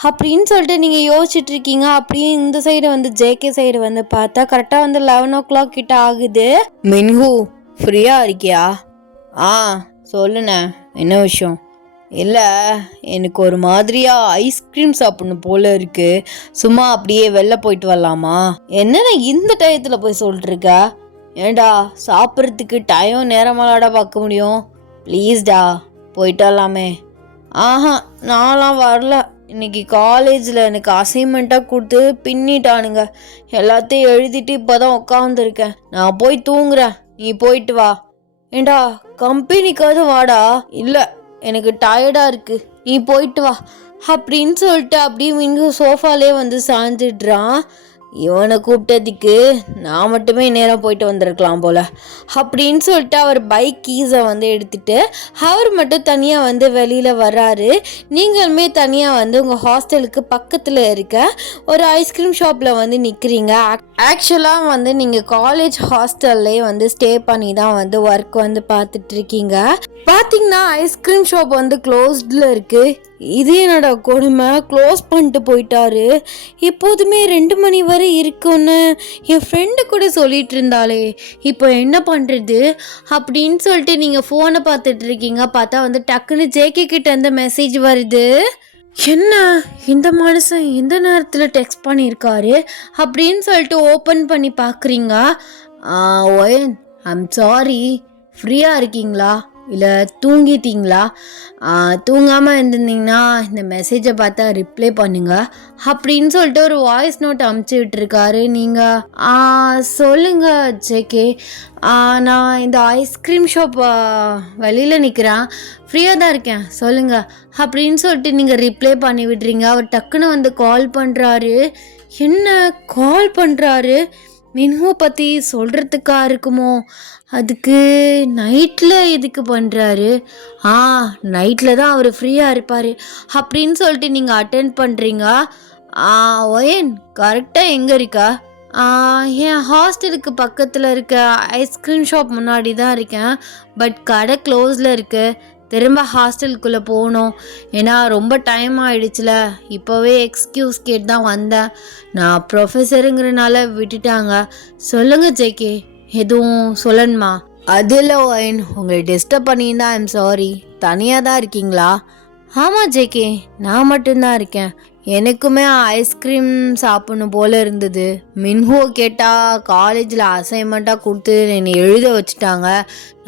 அப்படின்னு சொல்லிட்டு நீங்கள் யோசிச்சுட்ருக்கீங்க. அப்படியே இந்த சைடு வந்து ஜேகே சைடு வந்து பார்த்தா கரெக்டாக வந்து 11 கிட்ட ஆகுது. மின்ஹூ ஃப்ரீயாக இருக்கியா? சொல்லுண்ணே, என்ன விஷயம்? இல்லை, எனக்கு ஒரு மாதிரியாக ஐஸ்கிரீம் சாப்பிடணும் போல இருக்குது, சும்மா அப்படியே வெளில போயிட்டு வரலாமா? என்னென்ன இந்த டயத்தில் போய் சொல்லிட்டுருக்க? ஏண்டா சாப்பிட்றதுக்கு டைம் நேரமாலாடா பார்க்க முடியும்? ப்ளீஸ்டா போயிட்டு வரலாமே. நான்லாம் வரல, இன்னைக்கு காலேஜில் எனக்கு அசைன்மெண்ட்டாக கொடுத்து பின்னிட்டானுங்க, எல்லாத்தையும் எழுதிட்டு இப்போ தான் உட்காந்துருக்கேன், நான் போய் தூங்குறேன், நீ போயிட்டு வா. ஏண்டா கம்பெனிக்காவது வாடா. இல்லை, எனக்கு டயர்டாக இருக்குது, நீ போயிட்டு வா அப்படின்னு சொல்லிட்டு அப்படியே மின்கு சோஃபாலே வந்து சாஞ்சிடுறான். இவனை கூப்பிட்டதுக்கு நான் மட்டுமே நேரம் போயிட்டு வந்திருக்கலாம் போல் அப்படின்னு சொல்லிட்டு அவர் பைக் கீஸை வந்து எடுத்துகிட்டு அவர் மட்டும் தனியாக வந்து வெளியில் வர்றாரு. நீங்களுமே தனியாக வந்து உங்கள் ஹாஸ்டலுக்கு பக்கத்தில் இருக்க ஒரு ஐஸ்கிரீம் ஷாப்பில் வந்து நிற்கிறீங்க. ஆக்சுவலாக வந்து நீங்கள் காலேஜ் ஹாஸ்டல்லே வந்து ஸ்டே பண்ணி தான் வந்து ஒர்க் வந்து பார்த்துட்ருக்கீங்க. பார்த்தீங்கன்னா ஐஸ்கிரீம் ஷாப் வந்து க்ளோஸ்டில் இருக்குது. இது என்னோட கொடுமை, க்ளோஸ் பண்ணிட்டு போயிட்டாரு. எப்போதுமே 2 மணி வரை இருக்குன்னு என் ஃப்ரெண்டு கூட சொல்லிட்டு இருந்தாலே, இப்போ என்ன பண்ணுறது அப்படின்னு சொல்லிட்டு நீங்கள் ஃபோனை பார்த்துட்ருக்கீங்க. பார்த்தா வந்து டக்குன்னு ஜேகே கிட்ட இருந்து மெசேஜ் வருது. என்ன இந்த மனுஷன் இந்த நேரத்தில் டெக்ஸ்ட் பண்ணியிருக்காரு அப்படின்னு சொல்லிட்டு ஓப்பன் பண்ணி பார்க்குறீங்க. ஒயன், ஐம் சாரி, ஃப்ரீயாக இருக்கீங்களா இல்லை தூங்கிட்டீங்களா? தூங்காமல் இருந்திருந்தீங்கன்னா இந்த மெசேஜை பார்த்தா ரிப்ளை பண்ணுங்க அப்படின்னு சொல்லிட்டு ஒரு வாய்ஸ் நோட் அமுச்சு விட்டுருக்காரு. நீங்கள் சொல்லுங்கள் ஜேகே, நான் இந்த ஐஸ்கிரீம் ஷாப் வெளியில் நிற்கிறேன், ஃப்ரீயாக தான் இருக்கேன், சொல்லுங்கள் அப்படின்னு சொல்லிட்டு நீங்கள் ரிப்ளை பண்ணி விடுறீங்க. அவர் டக்குன்னு வந்து கால் பண்ணுறாரு. என்ன கால் பண்ணுறாரு? மின்ஹூ பற்றி சொல்கிறதுக்கா இருக்குமோ? அதுக்கு நைட்டில் எதுக்கு பண்ணுறாரு? நைட்டில் தான் அவர் ஃப்ரீயாக இருப்பார் அப்படின்னு சொல்லிட்டு நீங்கள் அட்டென்ட் பண்ணுறீங்க. ஒயன், கரெக்டாக எங்கே இருக்கா? என் ஹாஸ்டலுக்கு பக்கத்தில் இருக்க ஐஸ்கிரீம் ஷாப் முன்னாடி தான் இருக்கேன், பட் கடை க்ளோஸில் இருக்குது, திரும்ப ஹாஸ்டலுக்குள்ளே போகணும், ஏன்னா ரொம்ப டைம் ஆகிடுச்சுல, இப்போவே எக்ஸ்கியூஸ் கேட்டு தான் வந்தேன், நான் ப்ரொஃபஸருங்கிறனால விட்டுட்டாங்க. சொல்லுங்கள் ஜேகே, எதுவும் சொல்லணுமா? அது இல்லை ஒயின், உங்களை டிஸ்டர்ப் பண்ணியிருந்தா ஐம் சாரி. தனியாக தான் இருக்கீங்களா? ஆமாம் ஜேகே, நான் மட்டும்தான் இருக்கேன். எனக்குமே ஐஸ்கிரீம் சாப்பிடணும் போல் இருந்தது. மின்ஹூ கேட்டால் காலேஜில் அசைன்மெண்ட்டாக கொடுத்து என்னை எழுத வச்சுட்டாங்க,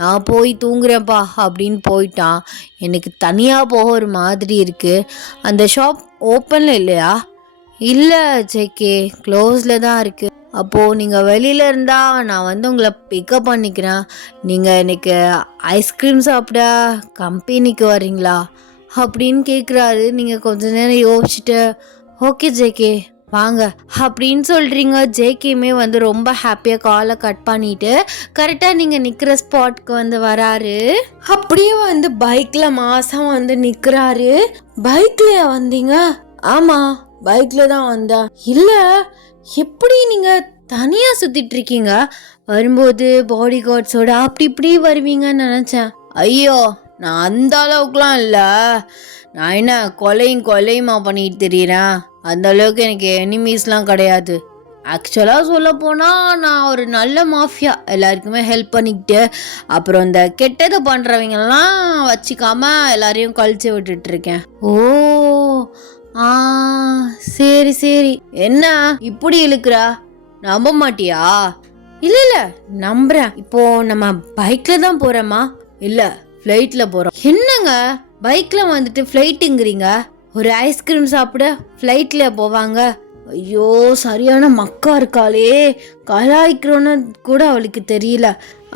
நான் போய் தூங்குறேன்ப்பா அப்படின்னு போயிட்டான். எனக்கு தனியாக போக ஒரு மாதிரி இருக்குது. அந்த ஷாப் ஓப்பனில் இல்லையா? இல்லை ஜேகே, க்ளோஸில் தான் இருக்குது. அப்போது நீங்கள் வெளியில் இருந்தால் நான் வந்து உங்களை பிக்கப் பண்ணிக்கிறேன். நீங்கள் எனக்கு ஐஸ்கிரீம் சாப்பிட கம்பெனிக்கு வரீங்களா அப்படின்னு கேட்குறாரு. நீங்கள் கொஞ்ச நேரம் யோசிச்சுட்டு ஓகே ஜேகே வாங்க அப்படின்னு சொல்கிறீங்க. ஜேகேமே வந்து ரொம்ப ஹாப்பியாக காலை கட் பண்ணிவிட்டு கரெக்டாக நீங்கள் நிற்கிற ஸ்பாட்க்கு வந்து வராரு. அப்படியே வந்து பைக்கில் மாதம் வந்து நிற்கிறாரு. பைக்லையா வந்தீங்க? ஆமாம், பைக்கில் தான் வந்தேன். இல்லை, எப்படி நீங்கள் தனியாக சுற்றிட்டு இருக்கீங்க? வரும்போது பாடி கார்ட்ஸோட அப்படி இப்படி வருவீங்கன்னு நினச்சேன். ஐயோ, நான் அந்த அளவுக்குலாம் இல்லை, நான் என்ன கொலையுமா பண்ணிட்டு தெரியுறேன், அந்த அளவுக்கு எனக்கு எனிமீஸ்லாம் கிடையாது. ஆக்சுவலாக சொல்ல போனால் நான் ஒரு நல்ல மாஃபியா, எல்லாருக்குமே ஹெல்ப் பண்ணிக்கிட்டு அப்புறம் இந்த கெட்டதை பண்ணுறவங்கெல்லாம் வச்சுக்காம எல்லாரையும் கழிச்சு விட்டுட்ருக்கேன். ஓ ஆ சரி சரி. என்ன இப்படி இழுக்கிறா? நம்ப மாட்டியா? இல்ல இல்ல நம்புறேன். இப்போ நம்ம பைக்ல தான் போறோமா? இல்ல ஃப்ளைட்ல போறோம். என்னங்க பைக்ல வந்துட்டு ஃப்ளைட்டுங்கிறீங்க? ஒரு ஐஸ்கிரீம் சாப்பிட ஃப்ளைட்ல போவாங்க? ஐயோ சரியான மக்கா இருக்காளே, கலாய்க்கிறோன்னு கூட அவளுக்கு தெரியல.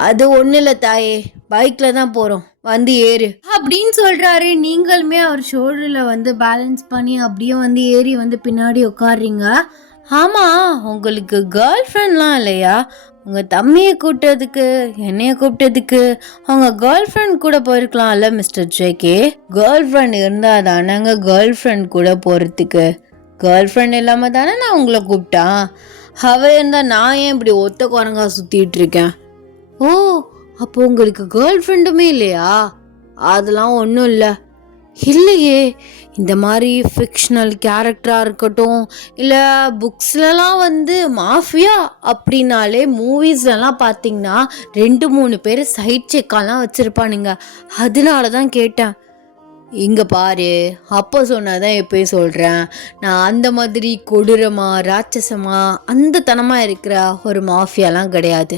அது ஒன்றும் இல்லை தாயே, பைக்ல தான் போறோம், வந்து ஏறு அப்படின்னு சொல்றாரு. நீங்களுமே அவர் ஷோல்டர்ல வந்து பேலன்ஸ் பண்ணி அப்படியே வந்து ஏறி வந்து பின்னாடி உட்காடுறீங்க. ஆமா, உங்களுக்கு கேர்ள் ஃப்ரெண்ட்லாம் இல்லையா? உங்க தம்பியை கூப்பிட்டதுக்கு என்னைய கூப்பிட்டதுக்கு அவங்க கேர்ள் ஃப்ரெண்ட் கூட போயிருக்கலாம்ல மிஸ்டர் ஜேகே. கேர்ள் ஃப்ரெண்ட் இருந்தா தானேங்க கேர்ள் ஃப்ரெண்ட் கூட போறதுக்கு. கேர்ள் ஃப்ரெண்ட் இல்லாம தானே நான் உங்களை கூப்பிட்டான். அவ இருந்தா நான் ஏன் இப்படி ஒத்த குரங்கா சுத்திட்டு இருக்கேன்? ஓ, அப்போ உங்களுக்கு கேர்ள் ஃப்ரெண்டுமே இல்லையா? அதெல்லாம் ஒன்றும் இல்லை. இல்லையே, இந்த மாதிரி ஃபிக்ஷனல் கேரக்டராக இருக்கட்டும், இல்லை புக்ஸ்லலாம் வந்து மாஃபியா அப்படின்னாலே மூவிஸ்லலாம் பார்த்தீங்கன்னா 2-3 பேர் சைட் செக்காலாம் வச்சுருப்பானுங்க. அதனால தான் கேட்டேன். இங்கே பாரு, அப்போ சொன்னதான் எப்போயும் சொல்கிறேன், நான் அந்த மாதிரி கொடூரமா ராட்சசமா அந்த தனமாக இருக்கிற ஒரு மாஃபியாலாம் கிடையாது.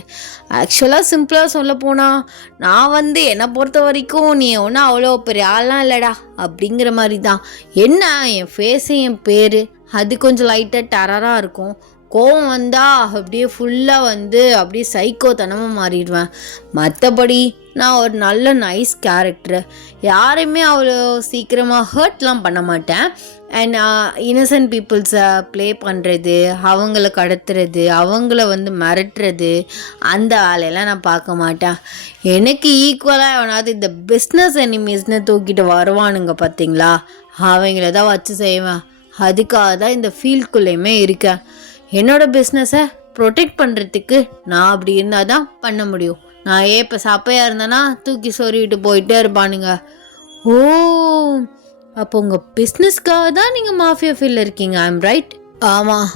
ஆக்சுவலாக சிம்பிளாக சொல்ல போனால் நான் வந்து என்னை பொறுத்த வரைக்கும் நீ ஒன்றும் அவ்வளோ பெரிய ஆள்லாம் இல்லைடா அப்படிங்கிற மாதிரி தான். என்ன என் ஃபேஸு என் பேர் அது கொஞ்சம் லைட்டாக டெரராக இருக்கும். கோவம் வந்தால் அப்படியே ஃபுல்லாக வந்து அப்படியே சைக்கோத்தனமாக மாறிடுவேன். மற்றபடி நான் ஒரு நல்ல நைஸ் கேரக்டரு. யாரையுமே அவ்வளோ சீக்கிரமாக ஹர்ட்லாம் பண்ண மாட்டேன். அண்ட் இன்னசென்ட் பீப்புள்ஸை ப்ளே பண்ணுறது, அவங்கள கடத்துறது, அவங்கள வந்து மிரட்டுறது, அந்த வேலையெல்லாம் நான் பார்க்க மாட்டேன். எனக்கு ஈக்குவலாக எவனாவது இந்த பிஸ்னஸ் எனிமீஸ்னு தூக்கிட்டு வருவானுங்க பார்த்தீங்களா, அவங்கள தான் வச்சு செய்வேன். அதுக்காக தான் இந்த ஃபீல்டுக்குள்ளேயுமே இருக்கேன். என்னோடய பிஸ்னஸை ப்ரொடெக்ட் பண்ணுறதுக்கு நான் அப்படி இருந்தால் தான் பண்ண முடியும். நான் இப்போ சப்பையாக இருந்தேன்னா தூக்கி சொருவிட்டு போயிட்டே இருப்பானுங்க. ஓ, அப்போ உங்கள் பிஸ்னஸ்க்காக தான் நீங்கள் மாஃபியா ஃபீல்டில் இருக்கீங்க. I'm right? ஆமாம்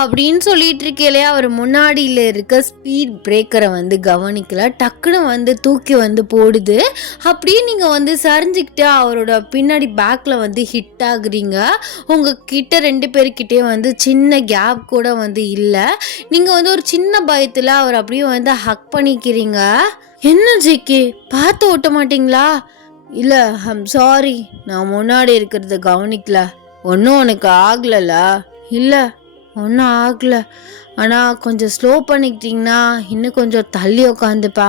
அப்படின்னு சொல்லிட்டு இருக்கலையா, அவர் முன்னாடியில் இருக்க ஸ்பீட் பிரேக்கரை வந்து கவனிக்கல, டக்குன்னு வந்து தூக்கி வந்து போடுது. அப்படியே நீங்கள் வந்து சரிஞ்சிக்கிட்டு அவரோட பின்னாடி பேக்கில் வந்து ஹிட் ஆகுறீங்க. உங்கள் கிட்ட 2 பேர்கிட்டே வந்து சின்ன கேப் கூட வந்து இல்லை. நீங்கள் வந்து ஒரு சின்ன பயத்தில் அவர் அப்படியே வந்து ஹக் பண்ணிக்கிறீங்க. என்ன ஜேகே, பார்த்து ஓட்ட மாட்டிங்களா? இல்லை ஐம் சாரி, நான் முன்னாடி இருக்கிறத கவனிக்கல. ஒன்றும் உனக்கு ஆகலல்ல? இல்லை ஒன்றும் ஆகலை, ஆனால் கொஞ்சம் ஸ்லோ பண்ணிக்கிட்டிங்கன்னா இன்னும் கொஞ்சம் தள்ளி உக்காந்துப்பா.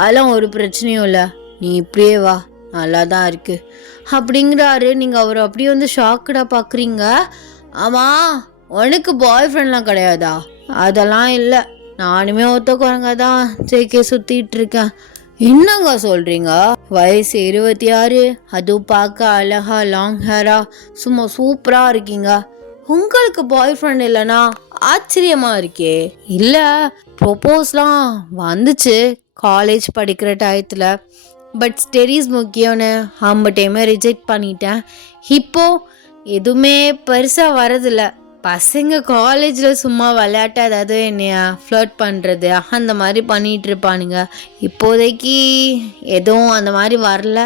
அதெல்லாம் ஒரு பிரச்சனையும் இல்லை, நீ இப்படியே வா, நல்லா தான் இருக்குது அப்படிங்கிறாரு. நீங்கள் அவர் அப்படியே வந்து ஷாக்கடாக பார்க்குறீங்க. ஆமாம், உனக்கு பாய் ஃப்ரெண்ட்லாம் கிடையாதா? அதெல்லாம் இல்லை, நானுமே ஒத்த குரங்க தான் ஜேகே சுற்றிட்டு இருக்கேன். என்னங்க சொல்கிறீங்க? வயசு 26, அதுவும் பார்க்க அழகா லாங் ஹேரா சும்மா சூப்பராக இருக்கீங்க. உங்களுக்கு பாய் ஃப்ரெண்ட் இல்லைனா ஆச்சரியமாக இருக்கே. இல்லை, ப்ரொப்போஸ்லாம் வந்துச்சு காலேஜ் படிக்கிற டயத்தில். பட் ஸ்டடீஸ் முக்கியம்னு டைமே ரிஜெக்ட் பண்ணிட்டேன். இப்போது எதுவுமே பெருசாக வரதில்ல. பசங்க காலேஜில் சும்மா விளையாட்டு அதாவது என்னைய ஃப்ளர்ட் பண்ணுறது அந்த மாதிரி பண்ணிகிட்டு இருப்பானுங்க. இப்போதைக்கு எதுவும் அந்த மாதிரி வரல.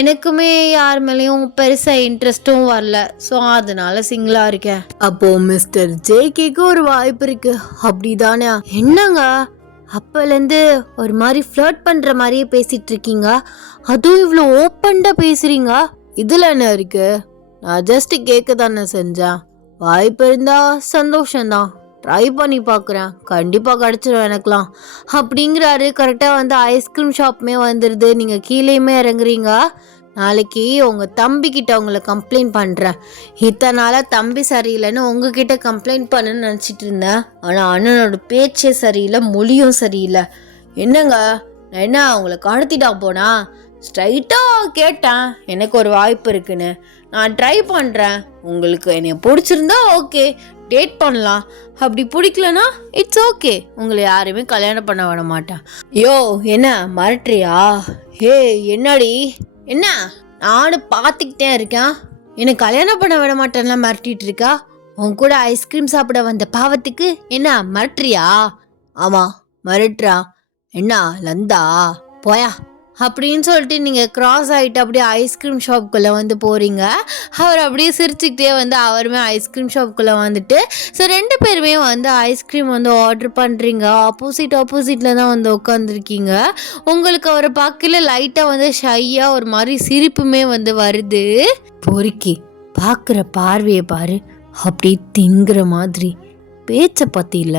எனக்குமே யார் மேலேயும் பெருசாக இன்ட்ரெஸ்ட்டும் வரல. ஸோ அதனால சிங்கிளாக இருக்கேன். அப்போது மிஸ்டர் ஜேகேக்கு ஒரு வாய்ப்பு இருக்குது அப்படி தானே? என்னங்க அப்போலேருந்து ஒரு மாதிரி ஃப்ளர்ட் பண்ணுற மாதிரியே பேசிகிட்டு இருக்கீங்க, அதுவும் இவ்வளோ ஓப்பன்டாக பேசுகிறீங்க. இதில் என்ன இருக்குது? நான் ஜஸ்ட்டு கேட்க தானே செஞ்சேன். வாய்ப்பு இருந்தால் சந்தோஷந்தான், ட்ரை பண்ணி பார்க்குறேன், கண்டிப்பாக கிடச்சிடும் எனக்குலாம் அப்படிங்கிறாரு. கரெக்டாக வந்து ஐஸ்கிரீம் ஷாப்புமே வந்துடுது. நீங்கள் கீழேயுமே இறங்குறீங்க. நாளைக்கு உங்கள் தம்பிக்கிட்ட உங்களை கம்ப்ளைண்ட் பண்ணுறேன். இத்தனை நாளாக தம்பி சரியில்லைன்னு உங்ககிட்ட கம்ப்ளைண்ட் பண்ணுன்னு நினச்சிட்டு இருந்தேன். ஆனால் அண்ணனோட பேச்சே சரியில்லை, மொழியும் சரியில்லை. என்னங்க, நான் என்ன உங்களை கடத்திட்டா போனா? ஸ்ட்ரைட்டாக கேட்டேன் எனக்கு ஒரு வாய்ப்பு இருக்குன்னு. நான் ட்ரை பண்ணுறேன். உங்களுக்கு என்னை பிடிச்சிருந்தா ஓகே, டேட் பண்ணலாம். அப்படி பிடிக்கலனா இட்ஸ் ஓகே, உங்களை யாருமே கல்யாணம் பண்ண விட மாட்டேன். யோ, என்ன மிரட்டுறியா? ஹே என்னடி, என்ன நானும் பார்த்துக்கிட்டே இருக்கேன், என்னை கல்யாணம் பண்ண விட மாட்டேன்லாம் மிரட்டிட்டு இருக்கா? உன் கூட ஐஸ்கிரீம் சாப்பிட வந்த பாவத்துக்கு என்ன மிரட்டுறியா? ஆமாம் மிரட்டுறா. என்ன லந்தா போயா அப்படின்னு சொல்லிட்டு நீங்கள் கிராஸ் ஆகிட்டு அப்படியே ஐஸ்கிரீம் ஷாப்புக்குள்ளே வந்து போகிறீங்க. அவர் அப்படியே சிரிச்சுக்கிட்டே வந்து அவருமே ஐஸ்கிரீம் ஷாப்புக்குள்ளே வந்துட்டு ஸோ 2 பேருமே வந்து ஐஸ்கிரீம் வந்து ஆர்டர் பண்ணுறீங்க. ஆப்போசிட்டில் தான் வந்து உட்காந்துருக்கீங்க. உங்களுக்கு அவரை பார்க்கல லைட்டாக வந்து ஷையாக ஒரு மாதிரி சிரிப்புமே வந்து வருது. பொறுக்கி பார்க்குற பார்வையை பாரு, அப்படி திங்குற மாதிரி பேச்சை பற்றியில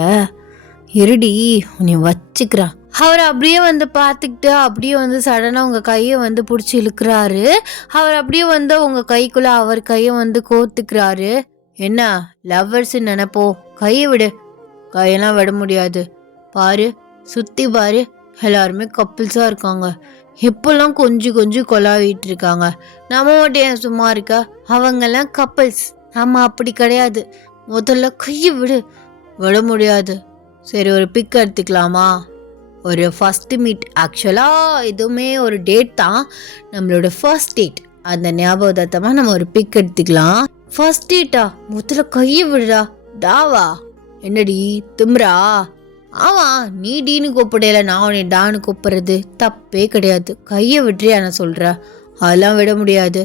இருடி உன்னை வச்சுக்கிறான். அவர் அப்படியே வந்து பார்த்துக்கிட்டு அப்படியே வந்து சடனாக உங்கள் கையை வந்து பிடிச்சி இழுக்கிறாரு. அவர் அப்படியே வந்து உங்கள் கைக்குள்ளே அவர் கையை வந்து கோர்த்துக்கிறாரு. என்ன லவ்வர்ஸ் நினைப்போ, கையை விடு. கையெல்லாம் விட முடியாது. பாரு சுற்றி பாரு, எல்லாருமே கப்பிள்ஸாக இருக்காங்க. எப்பெல்லாம் கொஞ்சம் கொலாவிட்டு இருக்காங்க. நம்ம மட்டும் ஏன் சும்மா இருக்க? அவங்கெல்லாம் கப்பிள்ஸ், நம்ம அப்படி கிடையாது. முதல்ல கையை விடு. விட முடியாது. சரி ஒரு பிக் எடுத்துக்கலாமா? ஒரு ஃபஸ்ட்டு மீட், ஆக்சுவலாக இதுவுமே ஒரு டேட் தான், நம்மளோட ஃபர்ஸ்ட் டேட். அந்த ஞாபகத்தமாக நம்ம ஒரு பிக் எடுத்துக்கலாம். First data? முதல்ல கையை விடுடா. டாவா? என்னடி திம்ரா? ஆமாம், நீ டீனு கூப்பிடையில நான் உன்னை டானு கூப்பிட்றது தப்பே கிடையாது. கையை விட்டுறியா நான் சொல்கிறேன். அதெல்லாம் விட முடியாது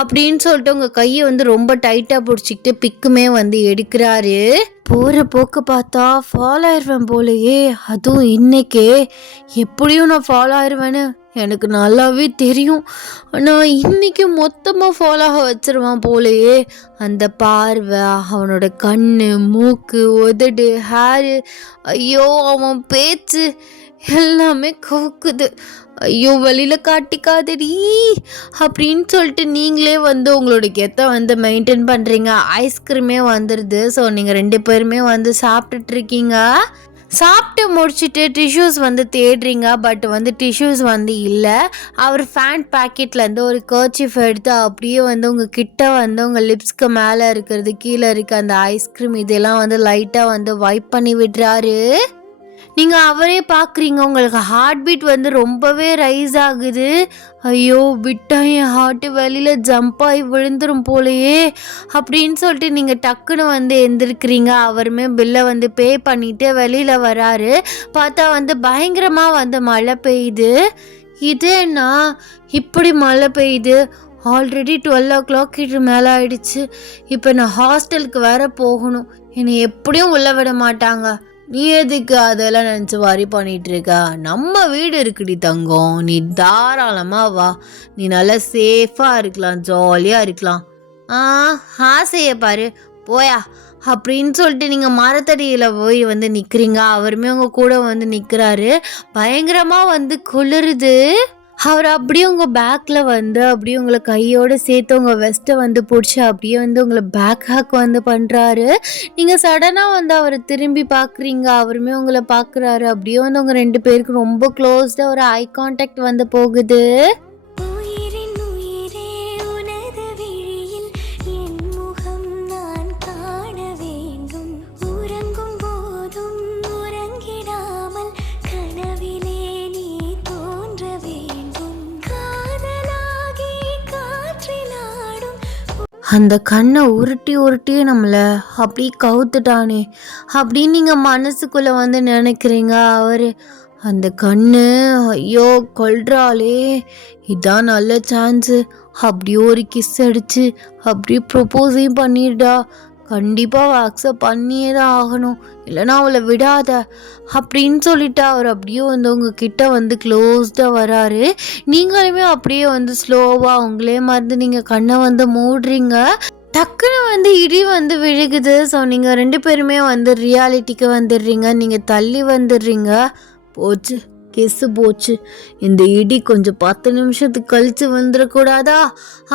அப்படின்னு சொல்லிட்டு உங்கள் கையை வந்து ரொம்ப டைட்டாக பிடிச்சிக்கிட்டு பிக்குமே வந்து எடுக்கிறாரு. போகிற போக்கு பார்த்தா ஃபாலோ ஆயிடுவேன் போலையே, அதுவும் இன்னைக்கே. எப்படியும் நான் ஃபாலோ ஆயிடுவேன்னு எனக்கு நல்லாவே தெரியும். ஆனால் இன்னைக்கு மொத்தமாக ஃபாலோ ஆக வச்சிருவான் போலையே. அந்த பார்வை, அவனோட கண்ணு, மூக்கு, உதடு, ஹேரு, ஐயோ அவன் பேச்சு எல்லாமே கவுக்குது. ஐயோ வெளியில் காட்டிக்காதடி அப்படின்னு சொல்லிட்டு நீங்களே வந்து உங்களோட கெத்தை வந்து மெயின்டைன் பண்ணுறீங்க. ஐஸ்கிரீமே வந்துடுது. ஸோ நீங்கள் 2 பேருமே வந்து சாப்பிட்டுட்ருக்கீங்க. சாப்பிட்டு முடிச்சுட்டு டிஷ்யூஸ் வந்து தேடுறீங்க. பட் வந்து டிஷ்யூஸ் வந்து இல்லை. அவர் ஃபேண்ட் பேக்கெட்லேருந்து ஒரு கர்ச்சீஃப் எடுத்து அப்படியே வந்து உங்கள் கிட்ட வந்து உங்கள் லிப்ஸ்க்கு மேலே இருக்கிறது, கீழே இருக்க அந்த ஐஸ்கிரீம் இதெல்லாம் வந்து லைட்டாக வந்து வைப் பண்ணி விடுறாரு. நீங்கள் அவரே பார்க்குறீங்க. உங்களுக்கு ஹார்ட் பீட் வந்து ரொம்பவே ரைஸ் ஆகுது. ஐயோ விட்டா என் ஹார்ட்டு வெளியில் ஜம்ப் ஆகி விழுந்துரும் போலையே அப்படின்னு சொல்லிட்டு நீங்கள் டக்குன்னு வந்து எந்திருக்கிறீங்க. அவருமே பில்லை வந்து பே பண்ணிவிட்டு வெளியில் வராரு. பார்த்தா வந்து பயங்கரமாக வந்து மழை பெய்யுது. இதேன்னா இப்படி மழை பெய்யுது? ஆல்ரெடி 12 o'clock கிட்ட மேலே ஆயிடுச்சு. இப்போ நான் ஹாஸ்டலுக்கு வேற போகணும். என்னை எப்படியும் உள்ள விட மாட்டாங்க. நீ எதுக்கு அதெல்லாம் நினச்சி வரி பண்ணிகிட்டு இருக்க? நம்ம வீடு இருக்குடி தங்கம், நீ தாராளமாக வா. நீ நல்லா சேஃபாக இருக்கலாம், ஜாலியாக இருக்கலாம். ஆசையை பாரு போயா அப்படின்னு சொல்லிட்டு நீங்கள் மரத்தடியில் போய் வந்து நிற்கிறீங்க. அவருமே உங்கள் கூட வந்து நிற்கிறாரு. பயங்கரமாக வந்து குளிருது. அவர் அப்படியே உங்கள் பேக்கில் வந்து அப்படியே உங்களை கையோடு சேர்த்து உங்கள் வெஸ்ட்டை வந்து பிடிச்சி அப்படியே வந்து உங்களை பேக் ஹேக் வந்து பண்ணுறாரு. நீங்கள் சடனாக வந்து அவரை திரும்பி பார்க்குறீங்க. அவருமே உங்களை பார்க்குறாரு. அப்படியே வந்து உங்கள் 2 பேருக்கு ரொம்ப க்ளோஸ்டாக ஒரு ஐ கான்டாக்ட் வந்து போகுது. அந்த கண்ணை உருட்டி நம்மளை அப்படி கவுத்துட்டானே அப்படின்னு நீங்கள் மனசுக்குள்ளே வந்து நினைக்கிறீங்க. அவர் அந்த கண்ணு ஐயோ கொல்றாளே, இதான் நல்ல சான்ஸு. அப்படியே ஒரு கிஸ் அடித்து அப்படியே ப்ரொப்போஸையும் பண்ணிடுடா. கண்டிப்பாக அவள் அக்செப்ட் பண்ணியே தான் ஆகணும், இல்லைனா அவளை விடாத அப்படின்னு சொல்லிட்டு அவர் அப்படியே வந்து உங்ககிட்ட வந்து க்ளோஸ்டாக வராரு. நீங்களுமே அப்படியே வந்து ஸ்லோவாக உங்களே மறந்து நீங்கள் கண்ணை வந்து மூடுறீங்க. டக்குன்னு வந்து இடி வந்து விழுகுது. ஸோ நீங்கள் 2 பேருமே வந்து ரியாலிட்டிக்கு வந்துடுறீங்க. நீங்கள் தள்ளி வந்துடுறீங்க. போச்சு கெஸ்ஸு போச்சு. இந்த இடி கொஞ்சம் 10 நிமிஷத்துக்கு கழித்து வந்துடக்கூடாதா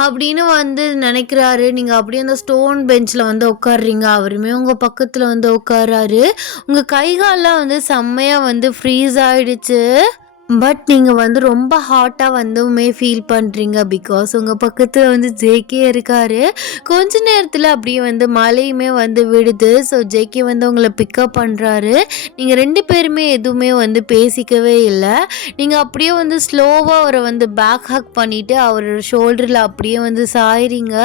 அப்படின்னு வந்து நினைக்கிறாரு. நீங்கள் அப்படியே அந்த ஸ்டோன் பெஞ்சில் வந்து உட்காடுறீங்க. அவருமே உங்கள் பக்கத்தில் வந்து உட்காராரு. உங்கள் கைகாலெலாம் வந்து செம்மையாக வந்து ஃப்ரீஸ் ஆகிடுச்சு. பட் நீங்கள் வந்து ரொம்ப ஹாட்டாக வந்துமே ஃபீல் பண்ணுறீங்க. பிகாஸ் உங்கள் பக்கத்தில் வந்து ஜேகே இருக்கார். கொஞ்ச நேரத்தில் அப்படியே வந்து மழையுமே வந்து விடுது. ஸோ ஜேகே வந்து உங்களை பிக்கப் பண்ணுறாரு. நீங்கள் 2 பேருமே எதுவுமே வந்து பேசிக்கவே இல்லை. நீங்கள் அப்படியே வந்து ஸ்லோவாக அவரை வந்து பேக் ஹக் பண்ணிவிட்டு அவரோட ஷோல்டரில் அப்படியே வந்து சாயிறீங்க.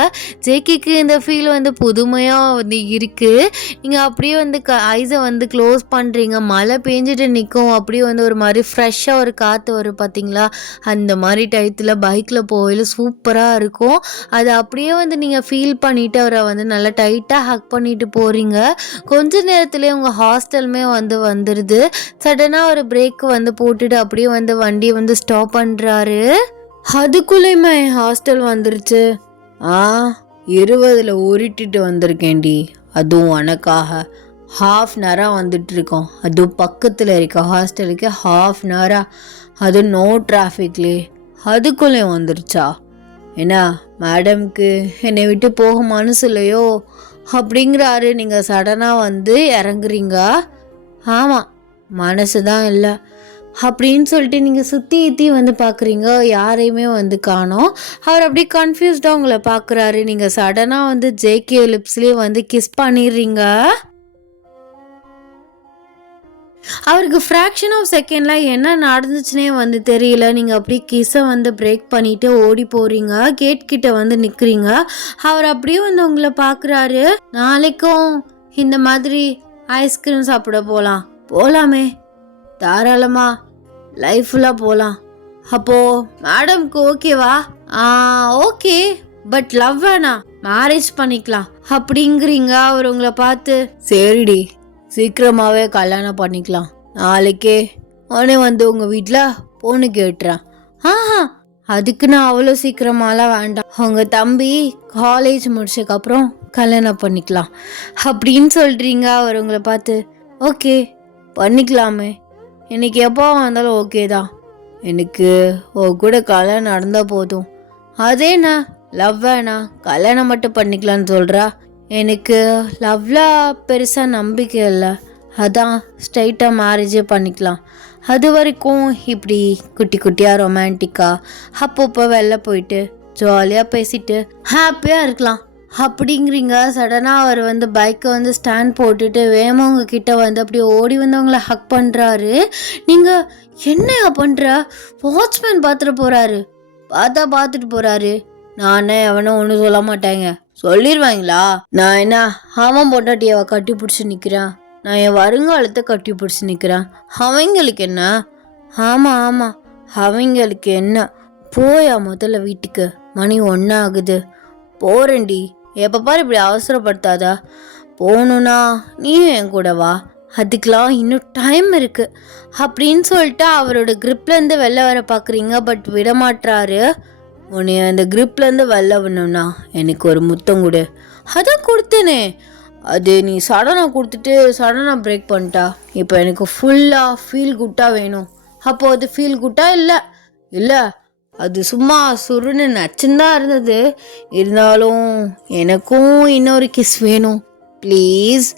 ஜேகேக்கு இந்த ஃபீல் வந்து புதுமையாக வந்து இருக்குது. நீங்கள் அப்படியே வந்து ஐஸை வந்து க்ளோஸ் பண்ணுறீங்க. மழை பெஞ்சிட்டு நிற்கும். அப்படியே வந்து ஒரு மாதிரி ஃப்ரெஷ்ஷாக ஒரு காற்று வரும் பார்த்தீங்களா, அந்த மாதிரி டயத்தில் பைக்கில் போகையில் சூப்பராக இருக்கும். அதை அப்படியே வந்து நீங்கள் ஃபீல் பண்ணிவிட்டு அவரை வந்து நல்லா டைட்டாக ஹக் பண்ணிட்டு போகிறீங்க. கொஞ்ச நேரத்துலேயே உங்கள் ஹாஸ்டலுமே வந்து வந்துடுது. சடனாக ஒரு பிரேக் வந்து போட்டுட்டு அப்படியே வந்து வண்டியை வந்து ஸ்டாப் பண்ணுறாரு. அதுக்குள்ளேயுமா என் ஹாஸ்டல் வந்துருச்சு. 20ல் உருட்டிட்டு வந்திருக்கேன்டி, அதுவும் உனக்காக. ½ வந்துட்டுருக்கோம், அதுவும் பக்கத்தில் இருக்க ஹாஸ்டலுக்கு ½ அதுவும் நோ டிராஃபிக்லே. அதுக்குள்ளே வந்துருச்சா? என்ன மேடம்க்கு என்னை விட்டு போக மனசு இல்லையோ அப்படிங்கிறாரு. நீங்கள் சடனாக வந்து இறங்குறீங்க. ஆமாம், மனசு தான் இல்லை அப்படின்னு சொல்லிட்டு நீங்கள் சுற்றி வந்து பார்க்குறீங்க, யாரையுமே வந்து காணோம். அவர் அப்படியே கன்ஃபியூஸ்டாக உங்களை பார்க்குறாரு. நீங்கள் சடனாக வந்து ஜேகே லிப்ஸ்லேயே வந்து கிஸ் பண்ணிடுறீங்க. அவருக்கு ஃப்ராக்ஷன் ஆஃப் செகண்டில் என்ன நடந்துச்சுனே வந்து தெரியல. நீங்கள் அப்படியே கிஸ்ஸை வந்து பிரேக் பண்ணிவிட்டு ஓடி போகிறீங்க. கேட் கிட்ட வந்து நிற்கிறீங்க. அவர் அப்படியே வந்து உங்களை பார்க்குறாரு. நாளைக்கும் இந்த மாதிரி ஐஸ்கிரீம் சாப்பிட போகலாமே, தாராளமாக லைஃப் ஃபுல்லாக போகலாம். அப்போது மேடம்க்கு ஓகேவா? ஓகே, பட் லவ் வேணாம், மேரேஜ் பண்ணிக்கலாம் அப்படிங்கிறீங்க. அவர் உங்களை பார்த்து சரிடி, சீக்கிரமாகவே கல்யாணம் பண்ணிக்கலாம், நாளைக்கே உடனே வந்து உங்கள் வீட்டில் பொண்ணு கேட்டுறேன். அதுக்கு நான் அவ்வளோ சீக்கிரமாலாம் வேண்டாம், உங்கள் தம்பி காலேஜ் முடிச்சதுக்கப்புறம் கல்யாணம் பண்ணிக்கலாம் அப்படின்னு சொல்கிறீங்க. அவர் உங்களை பார்த்து ஓகே பண்ணிக்கலாமே, எனக்கு எப்போ வந்தாலும் ஓகே தான், எனக்கு கூட கல்யாணம் நடந்தால் போதும். அதேண்ணா லவ் வேணாம், கல்யாணம் மட்டும் பண்ணிக்கலான்னு சொல்கிறா. எனக்கு லவ்ல பெருசாக நம்பிக்கை இல்லை, அதான் ஸ்ட்ரைட்டாக மேரேஜே பண்ணிக்கலாம். அது வரைக்கும் இப்படி குட்டி குட்டியாக ரொமான்டிக்காக அப்பப்போ வெளில போயிட்டு ஜாலியாக பேசிட்டு ஹாப்பியாக இருக்கலாம் அப்படிங்கிறீங்க. சடனாக அவர் வந்து பைக்கை வந்து ஸ்டாண்ட் போட்டுட்டு வேகமாக உங்ககிட்ட வந்து அப்படியே ஓடி வந்து அவங்கள ஹக் பண்ணுறாரு. நீங்கள் என்னையா பண்ணுற? வாட்ச்மேன் பார்த்துட்டு போகிறாரு. பார்த்துட்டு போகிறாரு. நானே எவனும் ஒன்றும் சொல்ல மாட்டேங்க, சொல்லிடுவாங்களா? நான் என்ன அவன் பொண்டாட்டியை கட்டி பிடிச்சி நிற்கிறேன், நான் என் வருங்காலத்தை கட்டி பிடிச்சி நிற்கிறேன். அவங்களுக்கு என்ன? ஆமாம் அவங்களுக்கு என்ன? போயா முதல்ல வீட்டுக்கு, மணி 1 ஆகுது. போகிறேன்டி, எப்போ பாரு இப்படி அவசரப்படுத்தாதா. போகணுன்னா நீயும் என் கூட வா, அதுக்கெலாம் இன்னும் டைம் இருக்குது அப்படின்னு சொல்லிட்டு அவரோட கிரிப்லேருந்து வெளில வர பார்க்குறீங்க. பட் விடமாட்டுறாரு. உன்னை அந்த கிரிப்லேருந்து வெளில வரணும்னா எனக்கு ஒரு முத்தம் கொடு. அதான் கொடுத்தேனே, அது நீ சடனாக கொடுத்துட்டு சடனாக பிரேக் பண்ணிட்டா. இப்போ எனக்கு ஃபுல்லாக ஃபீல் குட்டாக வேணும். அப்போது அது ஃபீல் குட்டாக இல்லை, அது சும்மா சுருன்னு நச்சுந்தான் இருந்தது. இருந்தாலும் எனக்கும் இன்னொரு கிஸ் வேணும் ப்ளீஸ்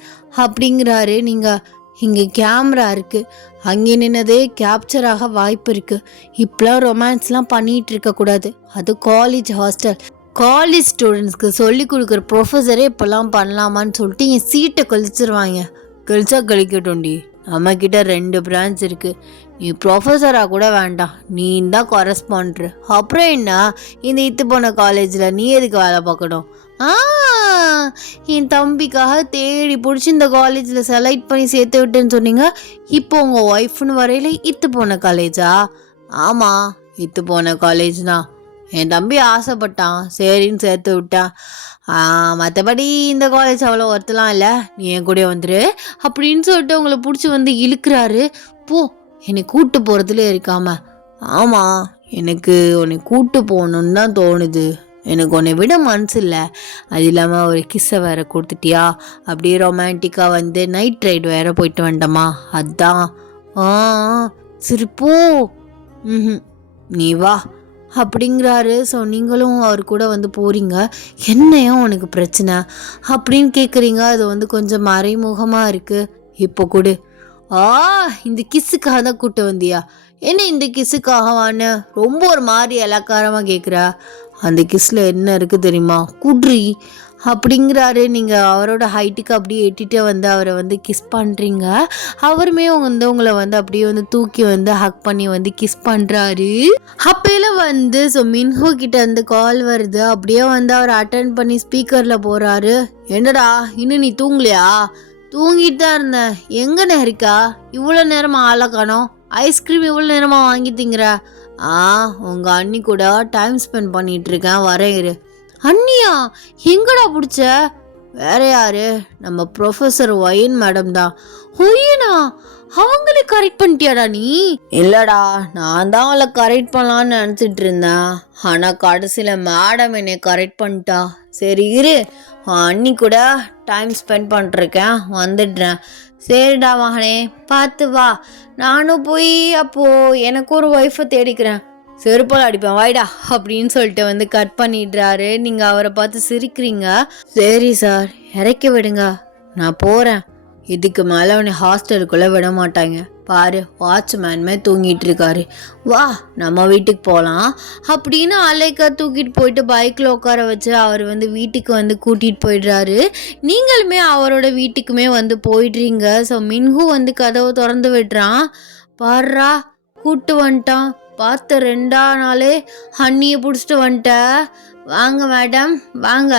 அப்படிங்கிறாரு. நீங்கள் இங்கே கேமரா இருக்குது, அங்கே நின்னதே கேப்சர் ஆக வாய்ப்பு இருக்குது. இப்போலாம் ரொமான்ஸ்லாம் பண்ணிகிட்டு இருக்கக்கூடாது. அது காலேஜ் ஹாஸ்டல், காலேஜ் ஸ்டூடெண்ட்ஸ்க்கு சொல்லி கொடுக்குற ப்ரொஃபஸரே இப்போல்லாம் பண்ணலாமான்னு சொல்லிட்டு என் சீட்டை கழிச்சிருவாங்க. கழிச்சா கழிக்கட்டும்டி, நம்மக்கிட்ட 2 பிரான்ச் இருக்குது. நீ ப்ரொஃபஸராக கூட வேண்டாம், நீ தான் கரஸ்பாண்டர். அப்புறம் என்ன, இந்த இத்து போன காலேஜில் நீ எதுக்கு வேலை பார்க்கணும்? என் தம்பிக்காக தேடி பிடிச்சி இந்த காலேஜில் செலக்ட் பண்ணி சேர்த்து விட்டேன்னு சொன்னீங்க. இப்போ உங்கள் ஒய்ஃப்னு வரையில் இத்து போன காலேஜா? ஆமாம், இத்து போன காலேஜ் தான். என் தம்பி ஆசைப்பட்டான், சரின்னு சேர்த்து விட்டான். மற்றபடி இந்த காலேஜ் அவ்வளோ ஒருத்தலாம் இல்லை, நீ என் கூட வந்துரு அப்படின்னு சொல்லிட்டு உங்களை பிடிச்சி வந்து இழுக்கிறாரு. போ, என்னை கூட்டு போகிறதுல இருக்காம. ஆமாம், எனக்கு உன்னை கூட்டு போகணுன்னு தான் தோணுது, எனக்கு உன்னை விட மனசு இல்லை. அது இல்லாமல் ஒரு கிஸ்ஸை வேற கொடுத்துட்டியா, அப்படியே ரொமான்டிக்காக வந்து நைட் ரைடு வேற போயிட்டு வந்துட்டோமா, அதான். சரி போ, நீ வா அப்படிங்கிறாரு. ஸோ நீங்களும் அவர் கூட வந்து போகிறீங்க. என்னையா உனக்கு பிரச்சனை அப்படின்னு கேட்குறீங்க. அது வந்து கொஞ்சம் மறைமுகமாக இருக்குது. இப்போ கொடு. இந்த கிஸ்ஸுக்காக தான் கூட்ட வந்தியா? என்ன இந்த கிஸ்ஸுக்காகவான்னு ரொம்ப ஒரு மாதிரி இலக்காரமாக கேட்குறா. அந்த கிஸ்ஸில் என்ன இருக்குது தெரியுமா, குட்ரி அப்படிங்கிறாரு. நீங்கள் அவரோட ஹைட்டுக்கு அப்படியே எட்டிட்டு வந்து அவரை வந்து கிஸ் பண்ணுறீங்க. அவருமே வந்து உங்களை வந்து அப்படியே வந்து தூக்கி வந்து ஹக் பண்ணி வந்து கிஸ் பண்ணுறாரு. அப்பையில வந்து ஸோ மின்ஹோ கிட்ட வந்து கால் வருது. அப்படியே வந்து அவர் அட்டன் பண்ணி ஸ்பீக்கரில் போகிறாரு. என்னடா இன்னும் நீ தூங்கலையா? தூங்கிட்டு தான் இருந்தேன். எங்கண்ணே இருக்கா? இவ்வளோ நேரமாக ஆளை காணோம். ஐஸ்கிரீம் எவ்வளோ நேரமாக வாங்கி திங்கிற? உங்கள் அண்ணி கூட டைம் ஸ்பெண்ட் பண்ணிட்டு இருக்கேன், வரேன் இரு. அண்ணியா? எங்கடா பிடிச்ச? வேற யாரு, நம்ம ப்ரொஃபஸர் ஒயின் மேடம் தான். ஒயினா? அவங்களே கரெக்ட் பண்ணிட்டியாடா நீ? இல்லடா, நான் தான் அவளை கரெக்ட் பண்ணலான்னு நினச்சிட்டு இருந்தேன். ஆனால் கடைசியில் மேடம் என்னை கரெக்ட் பண்ணிட்டா. சரி இரு, அண்ணி கூட டைம் ஸ்பெண்ட் பண்ணிருக்கேன், வந்துடுறேன். சரிடா மகனே, பார்த்து வா. நானும் போய் அப்போது எனக்கு ஒரு ஒய்ஃபை தேடிக்கிறேன். செருப்பால் அடிப்பேன் வாய்டா அப்படின்னு சொல்லிட்டு வந்து கட் பண்ணிடுறாரு. நீங்கள் அவரை பார்த்து சிரிக்கிறீங்க. சரி சார், இறக்கி விடுங்க, நான் போகிறேன். இதுக்கு மேலே அவனை ஹாஸ்டலுக்குள்ளே விட மாட்டாங்க. பாரு, வாட்ச்மேனுமே தூங்கிட்டு இருக்காரு, வா நம்ம வீட்டுக்கு போகலாம் அப்படின்னு அலைக்கா தூக்கிட்டு போயிட்டு பைக்கில் உட்கார வச்சு அவர் வந்து வீட்டுக்கு வந்து கூட்டிகிட்டு போயிடுறாரு. நீங்களுமே அவரோட வீட்டுக்குமே வந்து போயிடுறீங்க. ஸோ மின்ஹு வந்து கதவை திறந்து விடுறான். பாருடா, கூட்டு வந்துட்டான். பார்த்த 2ஆம் நாளே ஹன்னியை பிடிச்சிட்டு வந்துட்ட. வாங்க மேடம் வாங்க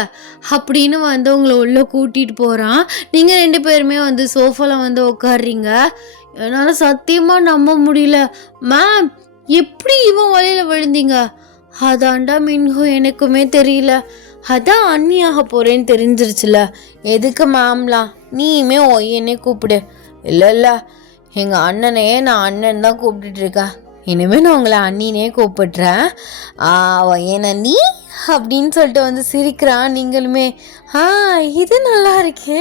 அப்படின்னு வந்து உங்களை உள்ளே கூட்டிகிட்டு போகிறான். நீங்கள் 2 பேருமே வந்து சோஃபாவில் வந்து உட்காடுறீங்க. என்னால் சத்தியமாக நம்ப முடியல. மேம், எப்படி இவன் வலையில் விழுந்தீங்க? அதான்டா மின்ஹு, எனக்குமே தெரியல. அதான் அண்ணியாக போகிறேன்னு தெரிஞ்சிருச்சுல, எதுக்கு மேம்லாம்? நீயுமே என்னை கூப்பிடு. இல்லை எங்கள் அண்ணனையே நான் அண்ணன் தான் கூப்பிட்டுருக்கேன். இனிமேல் நான் உங்களை அண்ணினே கூப்பிடுறேன். ஏன்னா நீ அப்படின்னு சொல்லிட்டு வந்து சிரிக்கிறான். நீங்களுமே இது நல்லா இருக்கே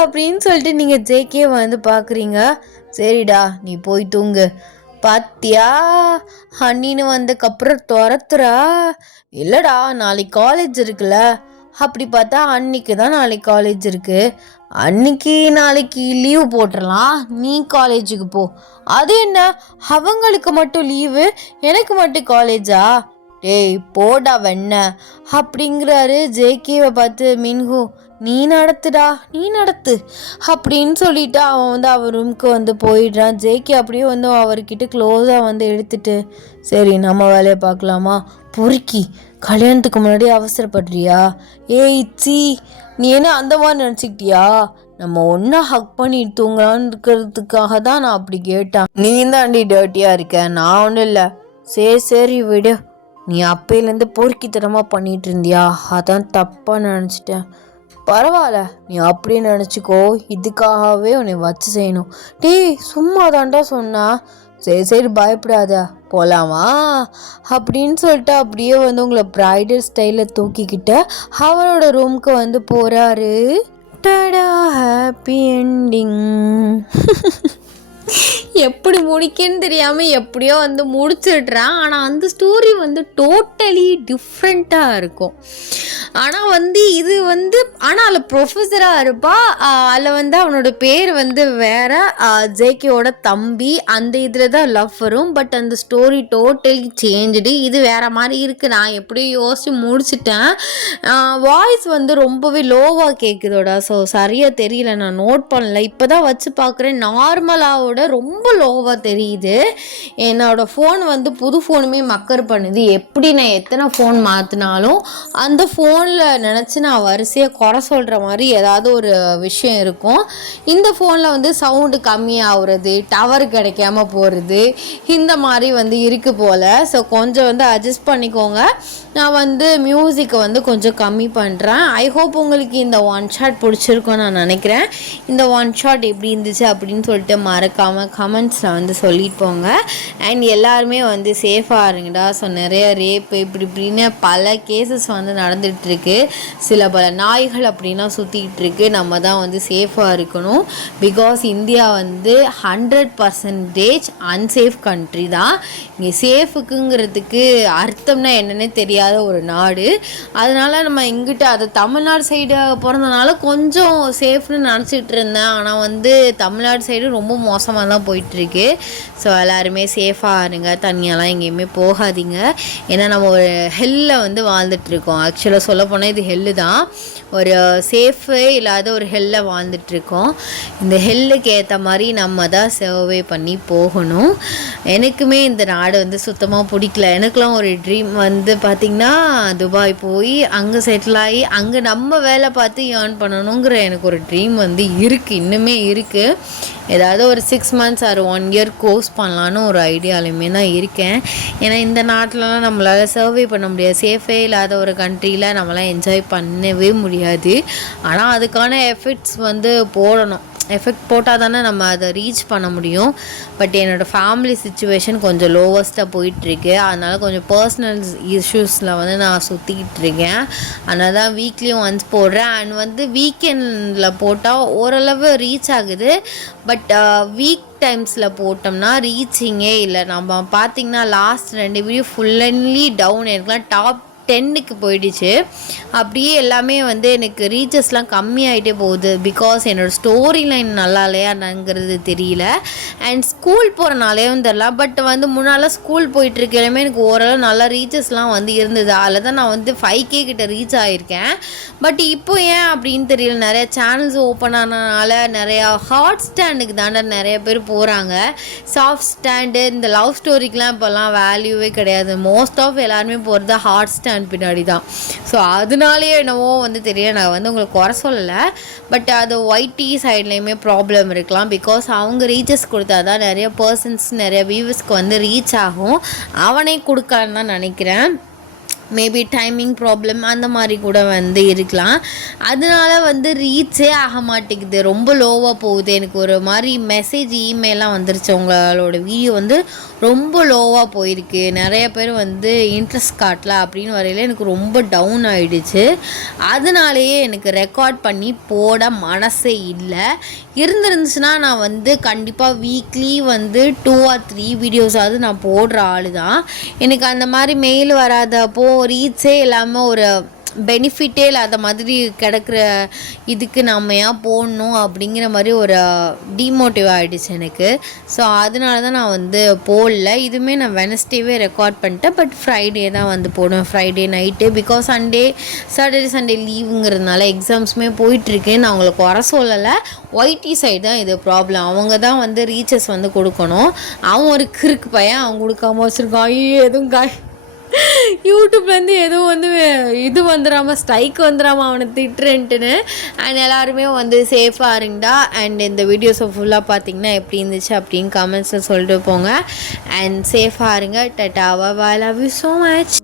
அப்படின்னு சொல்லிட்டு நீங்கள் ஜேகே வந்து பார்க்குறீங்க. சரிடா, நீ போய் தூங்கு. பாத்தியா, அண்ணின்னு வந்தக்கப்புறம் துரத்துறா. இல்லைடா, நாளைக்கு காலேஜ் இருக்குல்ல. அப்படி பார்த்தா அன்னைக்கு தான் நாளைக்கு காலேஜ் இருக்குது. அன்னைக்கு நாளைக்கு லீவு போட்டுடலாம், நீ காலேஜுக்கு போ. அது என்ன, அவங்களுக்கு மட்டும் லீவு, எனக்கு மட்டும் காலேஜா? டேய் போடா வெண்ண அப்படிங்கிறாரு ஜேகேவை பார்த்து மின்ஹு. நீ நடத்துடா, நீ நடத்து அப்படின்னு சொல்லிட்டு அவன் வந்து அவர் ரூமுக்கு வந்து போயிடுறான். ஜேகே அப்படியே வந்து அவர்கிட்ட க்ளோஸாக வந்து எடுத்துட்டு, சரி நம்ம வேலையை பார்க்கலாமா? பொறுக்கி, கல்யாணத்துக்கு முன்னாடி அவசரப்படுறியா? சி, நீ என்ன அந்த மாதிரி நினச்சிக்கிட்டியா? நம்ம ஒன்றா ஹக் பண்ணிட்டு தூங்கலான்னு இருக்கிறதுக்காக தான் நான் அப்படி கேட்டேன். நீ தாண்டி டர்ட்டியாக இருக்க, நான் ஒன்றும் இல்லை. சரி விடு, நீ அப்பையிலேருந்து பொறுக்கித்தனமாக பண்ணிகிட்டு இருந்தியா, அதான் தப்பாக நினச்சிட்டேன். பரவாயில்ல, நீ அப்படியே நினச்சிக்கோ, இதுக்காகவே உன்னை வச்சு செய்யணும். டேய் சும்மா தாண்டா சொன்னா. சரி பயப்படாத, போகலாமா அப்படின்னு சொல்லிட்டு அப்படியே வந்து உங்களை ப்ரைடல் ஸ்டைலில் தூக்கிக்கிட்ட அவரோட ரூமுக்கு வந்து போகிறாரு. டடா, ஹாப்பி என்டிங். எப்படி முடிக்கன்னு தெரியாமல் எப்படியோ வந்து முடிச்சிடுறான். ஆனால் அந்த ஸ்டோரி வந்து டோட்டலி டிஃப்ரெண்ட்டாக இருக்கும். ஆனால் வந்து இது வந்து அதில் ப்ரொஃபஸராக இருப்பா. அதில் வந்து அவனோட பேர் வந்து வேற, ஜேகேவோட தம்பி. அந்த இதில் தான் லவ் வரும். பட் அந்த ஸ்டோரி டோட்டலி சேஞ்சுடு. இது வேற மாதிரி இருக்குது. நான் எப்படியோ யோசித்து முடிச்சிட்டேன். வாய்ஸ் வந்து ரொம்பவே லோவாக கேட்குதோடா. ஸோ சரியாக தெரியல, நான் நோட் பண்ணல. இப்போ தான் வச்சு பார்க்குறேன். நார்மலாவோட ரொம்ப லோவாக தெரியுது. என்னோட ஃபோன் வந்து புது ஃபோனுமே மக்கர் பண்ணுது. எப்படி நான் எத்தனை ஃபோன் மாற்றினாலும் அந்த ஃபோனில் நினச்சி நான் வரிசையாக குறை சொல்கிற மாதிரி ஏதாவது ஒரு விஷயம் இருக்கும். இந்த ஃபோனில் வந்து சவுண்டு கம்மியாகிறது, டவர் கிடைக்காம போகிறது, இந்த மாதிரி வந்து இருக்குது போல். ஸோ கொஞ்சம் வந்து அட்ஜஸ்ட் பண்ணிக்கோங்க. நான் வந்து மியூசிக்கை வந்து கொஞ்சம் கம்மி பண்ணுறேன். ஐ ஹோப் உங்களுக்கு இந்த ஒன் ஷாட் பிடிச்சிருக்கும்னு நான் நினைக்கிறேன். இந்த ஒன் ஷாட் எப்படி இருந்துச்சு அப்படின்னு சொல்லிட்டு மறக்காமல் கமெண்ட்ஸில் வந்து சொல்லிட்டு போங்க. அண்ட் எல்லாருமே வந்து சேஃபாக இருங்கடா. ஸோ நிறைய ரேப்பு இப்படின்னு பல கேசஸ் வந்து நடந்துகிட்ருக்கு. சில பல நாய்கள் அப்படின்னா சுற்றிக்கிட்டு இருக்கு. நம்ம தான் வந்து சேஃபாக இருக்கணும். பிகாஸ் இந்தியா வந்து 100% அன்சேஃப் கண்ட்ரி தான். இங்கே சேஃபுக்குங்கிறதுக்கு அர்த்தம்னா என்னன்னே தெரியாத ஒரு நாடு. அதனால் நம்ம இங்கிட்ட அது தமிழ்நாடு சைடு பிறந்தனால கொஞ்சம் சேஃப்னு நினச்சிட்டு இருந்தேன். ஆனால் வந்து தமிழ்நாடு சைடு ரொம்ப மோசமாக தான் போயிட்டுருக்கு. ஸோ எல்லாருமே சேஃபாக இருங்க, தனியாலாம் எங்கேயுமே போகாதீங்க. ஏன்னா நம்ம ஒரு ஹெல்லில் வந்து வாழ்ந்துட்டுருக்கோம். ஆக்சுவலாக சொல்லப்போனால் இது ஹெல்லு தான். ஒரு சேஃபே இல்லாத ஒரு ஹெல்லில் வாழ்ந்துட்டுருக்கோம். இந்த ஹெல்லுக்கு ஏற்ற மாதிரி நம்ம தான் சர்வே பண்ணி போகணும். எனக்குமே இந்த நாடு வந்து சுத்தமாக பிடிக்கல. எனக்குலாம் ஒரு ட்ரீம் வந்து பார்த்திங்கன்னா துபாய் போய் அங்கே செட்டில் ஆகி அங்கே நம்ம வேலை பார்த்து ஏர்ன் பண்ணணுங்கிற எனக்கு ஒரு ட்ரீம் வந்து இருக்குது, இன்னுமே இருக்குது. ஏதாவது ஒரு 6 months ஆர் 1 இயர் கோர்ஸ் பண்ணலான்னு ஒரு ஐடியாலையுமே தான் இருக்கேன். ஏன்னா இந்த நாட்டிலலாம் நம்மளால் சர்வே பண்ண முடியாது. சேஃபே இல்லாத ஒரு கண்ட்ரியில் நம்மளாம் என்ஜாய் பண்ணவே முடியாது. ஆனால் அதுக்கான எஃபெக்ட்ஸ் வந்து போடணும். எஃபெக்ட் போட்டால் தானே நம்ம அதை ரீச் பண்ண முடியும். பட் என்னோடய ஃபேமிலி சுச்சுவேஷன் கொஞ்சம் லோவஸ்ட்டாக போயிட்டுருக்கு. அதனால் கொஞ்சம் பர்சனல் இஷ்யூஸில் வந்து நான் சுற்றிக்கிட்டு இருக்கேன். அதனால தான் வீக்லியும் ஒன்ஸ் போடுறேன். அண்ட் வந்து வீக்கெண்டில் போட்டால் ஓரளவு ரீச் ஆகுது. பட் வீக் டைம்ஸில் போட்டோம்னா ரீச்சிங்கே இல்லை. நம்ம பார்த்திங்கன்னா லாஸ்ட் 2 வீடியோ ஃபுல்லன்லி டவுன் இருக்கலாம். டாப் 10க்கு போயிடுச்சு. அப்படியே எல்லாமே வந்து எனக்கு ரீச்சஸ்லாம் கம்மியாகிட்டே போகுது. பிகாஸ் என்னோடய ஸ்டோரி லைன் நல்லா இல்லையாங்கிறது தெரியல. அண்ட் ஸ்கூல் போகிறனாலேயும் தெரில. பட் வந்து முன்னால் ஸ்கூல் போயிட்டுருக்கையிலுமே எனக்கு ஓரளவு நல்லா ரீச்சஸ்லாம் வந்து இருந்தது. அதில் தான் நான் வந்து 5K கிட்ட ரீச் ஆகியிருக்கேன். பட் இப்போ ஏன் அப்படின்னு தெரியல. நிறைய சேனல்ஸ் ஓப்பன் ஆனதுனால நிறையா ஹாட் ஸ்டாண்டுக்கு தாண்ட நிறைய பேர் போகிறாங்க. சாஃப்ட் ஸ்டாண்டு இந்த லவ் ஸ்டோரிக்கெலாம் இப்போல்லாம் வேல்யூவே கிடையாது. மோஸ்ட் ஆஃப் எல்லாருமே போகிறது ஹாட் ஸ்டாண்ட் பின்னாடி தான். ஸோ அதனாலேயே என்னவோ வந்து தெரியல. நான் வந்து உங்களுக்கு குறை சொல்லலை. பட் அது ஒய்டி சைட்லேயுமே ப்ராப்ளம் இருக்கலாம். பிகாஸ் அவங்க ரீச்சஸ் கொடுத்தா தான் நிறைய பர்சன்ஸ் நிறைய வியூவர்ஸ்க்கு வந்து ரீச் ஆகும். அவனே கொடுக்கலான்னு தான் நினைக்கிறேன். மேபி டைமிங் ப்ராப்ளம் அந்த மாதிரி கூட வந்து இருக்கலாம். அதனால வந்து ரீச்சே ஆக மாட்டேங்குது. ரொம்ப லோவாக போகுது. எனக்கு ஒரு மாதிரி மெசேஜ் இமெயிலாம் வந்துருச்சு. உங்களோட வீடியோ வந்து ரொம்ப லோவாக போயிருக்கு, நிறைய பேர் வந்து இன்ட்ரெஸ்ட் காட்டல அப்படின்னு வரையில எனக்கு ரொம்ப டவுன் ஆகிடுச்சு. அதனாலேயே எனக்கு ரெக்கார்ட் பண்ணி போட மனசே இல்லை. இருந்துருந்துச்சுன்னா நான் வந்து கண்டிப்பாக வீக்லி வந்து 2 or 3 வீடியோஸாவது நான் போடுற ஆள் தான். எனக்கு அந்த மாதிரி மெயில் வராதப்போ ரீச்சே இல்லாமல் ஒரு பெனிஃபிட்டே இல்லாத மாதிரி கிடக்கிற இதுக்கு நம்ம ஏன் போடணும் அப்படிங்கிற மாதிரி ஒரு டிமோட்டிவ் ஆகிடுச்சு எனக்கு. ஸோ அதனால தான் நான் வந்து போடல. இதுவுமே நான் வெனஸ்டேவே ரெக்கார்ட் பண்ணிட்டேன். பட் ஃப்ரைடே தான் வந்து போடுவேன், Friday night. Because Saturday Sunday லீவுங்கிறதுனால எக்ஸாம்ஸுமே போயிட்டுருக்கு. நான் அவங்களுக்கு குறை சொல்லலை. ஒய்டி சைடு தான் இது ப்ராப்ளம். அவங்க தான் வந்து ரீச்சஸ் வந்து கொடுக்கணும். அவன் ஒரு கிறுக்கு பையன், அவன் கொடுக்காம வச்சுருக்கான். ஐயோ எதுவும் யூடியூப்லேருந்து எதுவும் வந்து இது வந்துடாமல் ஸ்ட்ரைக் வந்துடாமல் அவனை திட்டுறேன்ட்டுன்னு. அண்ட் எல்லாருமே வந்து சேஃபாக இருங்கடா. அண்ட் இந்த வீடியோஸை ஃபுல்லாக பார்த்தீங்கன்னா எப்படி இருந்துச்சு அப்படின்னு கமெண்ட்ஸில் சொல்லிட்டு போங்க. அண்ட் சேஃபாக இருங்க. Ta-ta bye, love you so much.